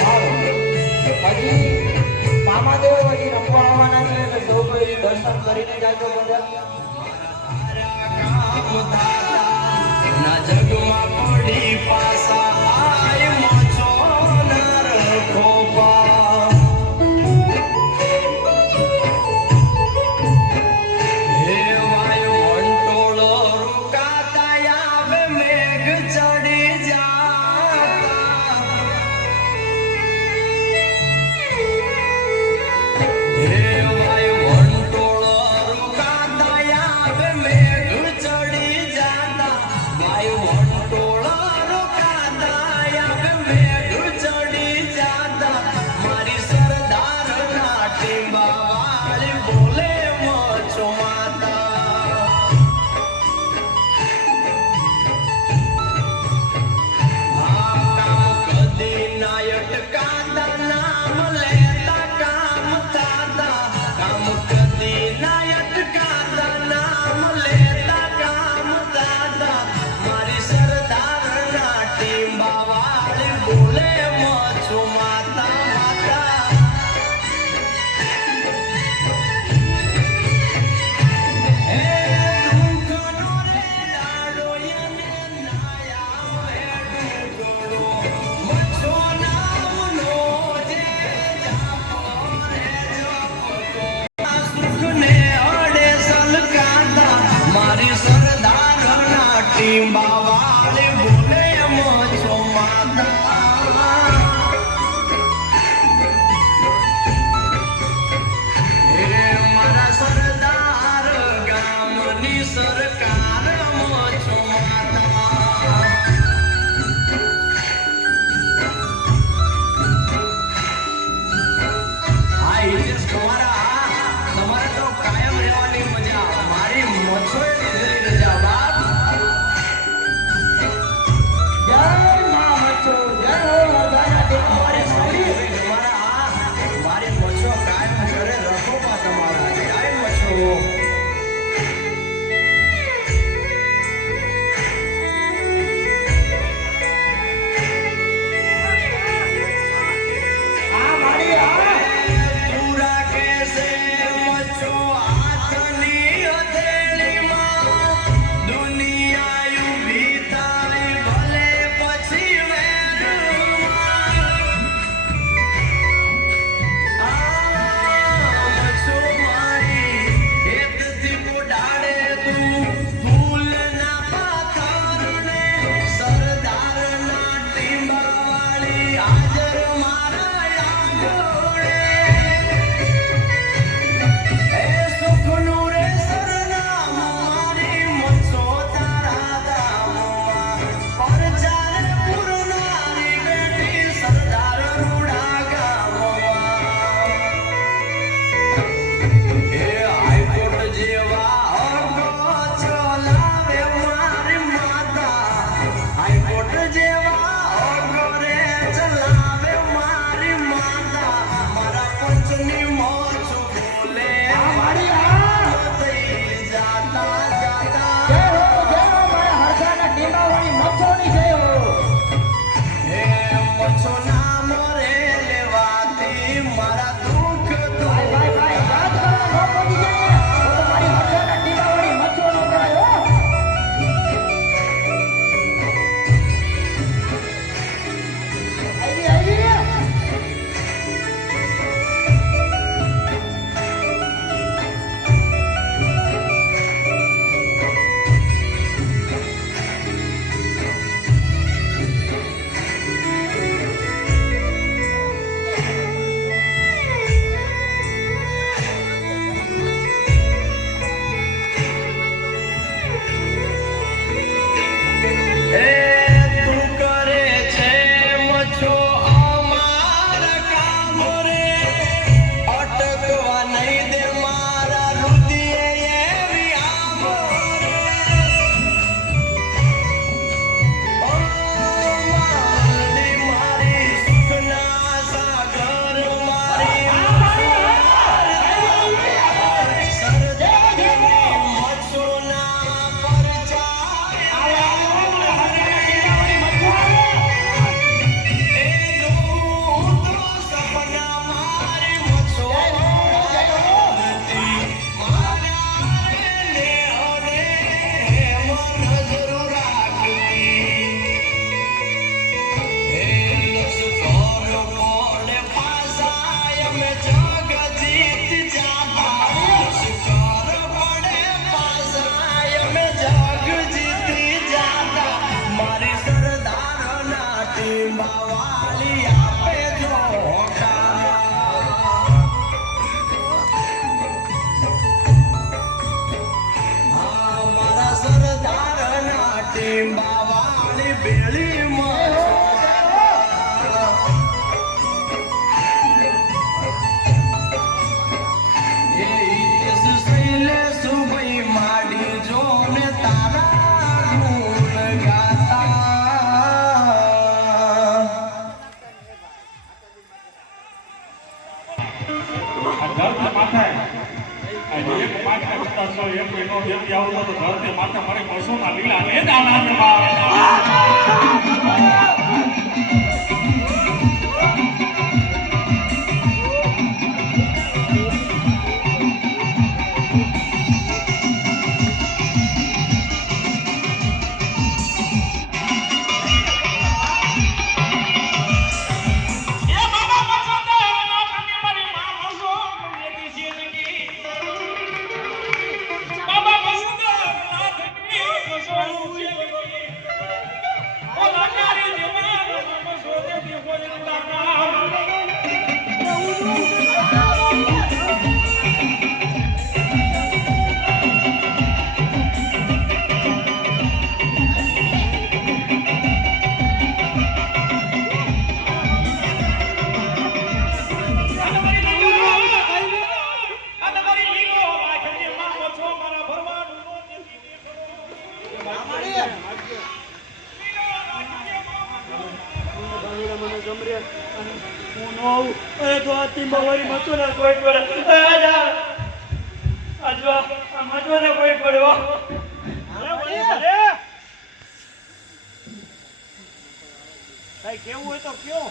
કઈ કેવું હોય તો કયો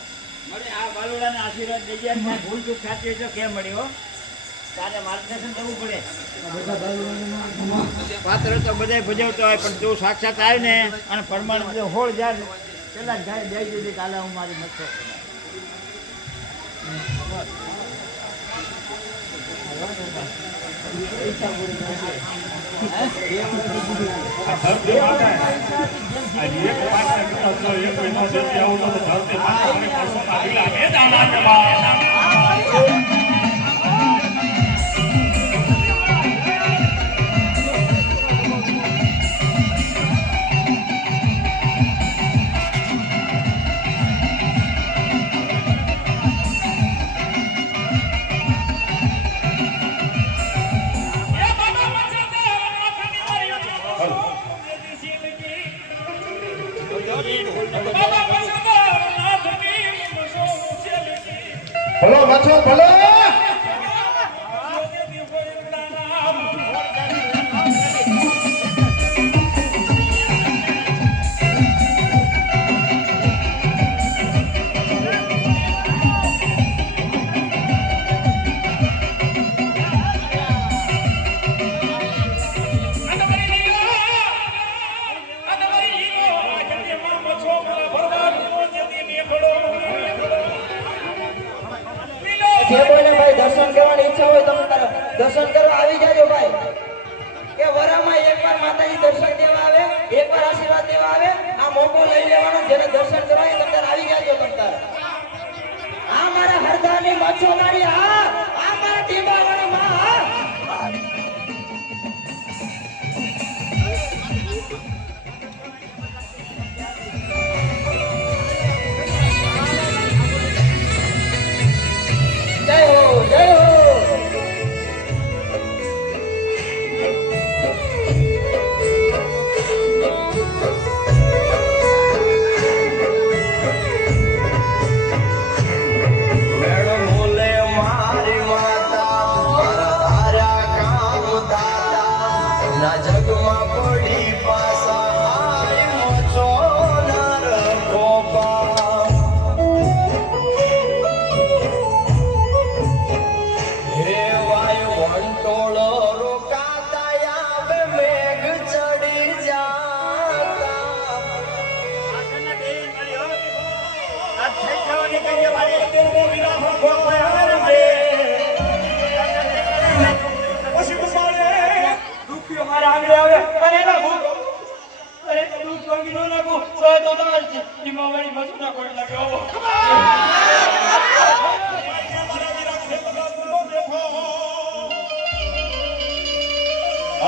મને આ બાલુડાના આશીર્વાદ દઈ જાય ને ભૂલ ચૂક સાચી તો કેમ મળ્યો તારે માર્ગદર્શન કરવું પડે પાત્ર તો બધા ભજવતો હોય પણ તું સાક્ષાત આવે ને અને પરમાણ હોળ જાય પેલા જાય દઈ દીધી કાલે હું મારી મત ભલો મચો ભલો જે કોઈને ભાઈ દર્શન કરવાની ઈચ્છા હોય તમે દર્શન કરવા આવી જાજો ભાઈ કે વરામાં એકવાર માતાજી દર્શન દેવા આવે એકવાર આશીર્વાદ દેવા આવે આ મોકો લઈ લેવાનો જેને દર્શન કરવા એ તમે આવી જાજો તમતાર આ મારા હરદાની મચ્છો મારી આ મારા ટીબા વાળા માં જય હો જય હો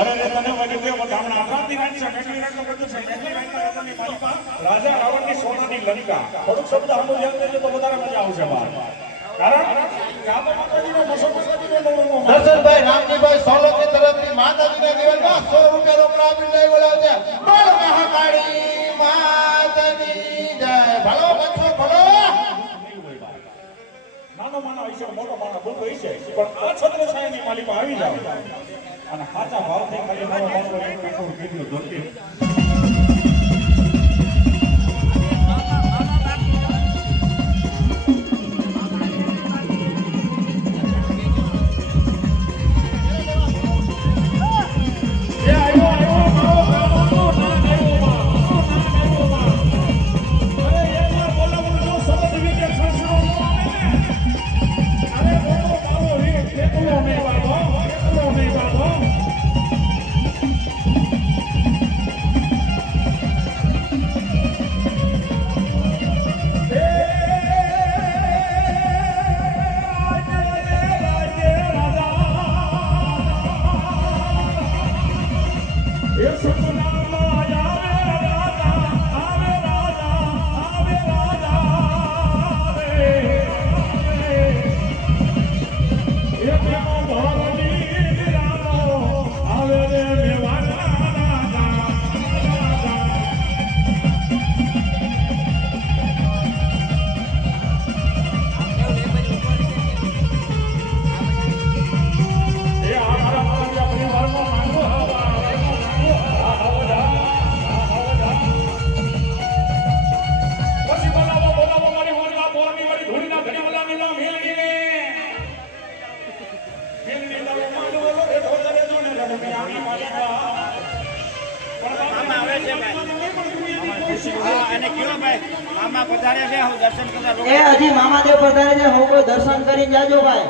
અરે રે તને વળી ગયો હમણાં આપણાથી રાત છે કેટલી રાત બધું છે કેટલી રાત તને માલિકા રાજા રાવણની સોનાની લંકા થોડુંક શબ્દ આનો ધ્યાન દેજો તો વધારે મજા આવશે બાર કારણ કે આ તો માતાજીનો મસોમાતાજીનો નવરંગો દર્શનભાઈ રામજીભાઈ સોલંકી તરફથી માતાજીના દિવસમાં 100 રૂપિયા રોકડા આપીને લઈ બોલાવજે બોલ મહાકાળી માતાની જય ભલો બચ્ચો ભલો નાનો માનો હશે મોટો માનો બોલતો હશે પણ આ છત્ર છાયાની માલિકા આવી જાવ અને સાચા ભાવથી ખાલી મારો માનો એક કાકોડ કીધું ધોતી એ હજી મામાદેવ પધારે છે હું કોઈ દર્શન કરીને જાજો ભાઈ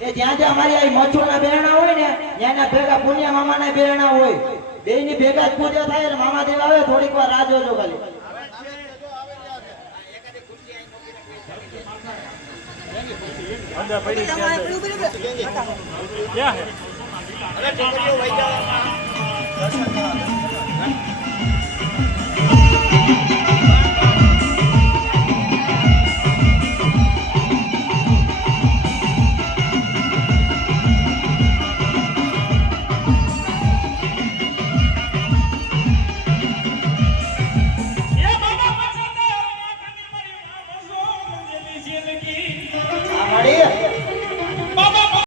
એ જ્યાં જ્યાં અમારી આ મચ્છોના બેરણા હોય ને ત્યાંના ભેગા પુણ્ય મામાના બેરણા હોય બેયની ભેગા જ પૂજા થાય એટલે મામાદેવ આવે થોડીક વાર રાહ જોજો ખાલી અંદર પડી છે ક્યાં હે અરે છોકરીઓ વઈ જાવ દર્શન કરવા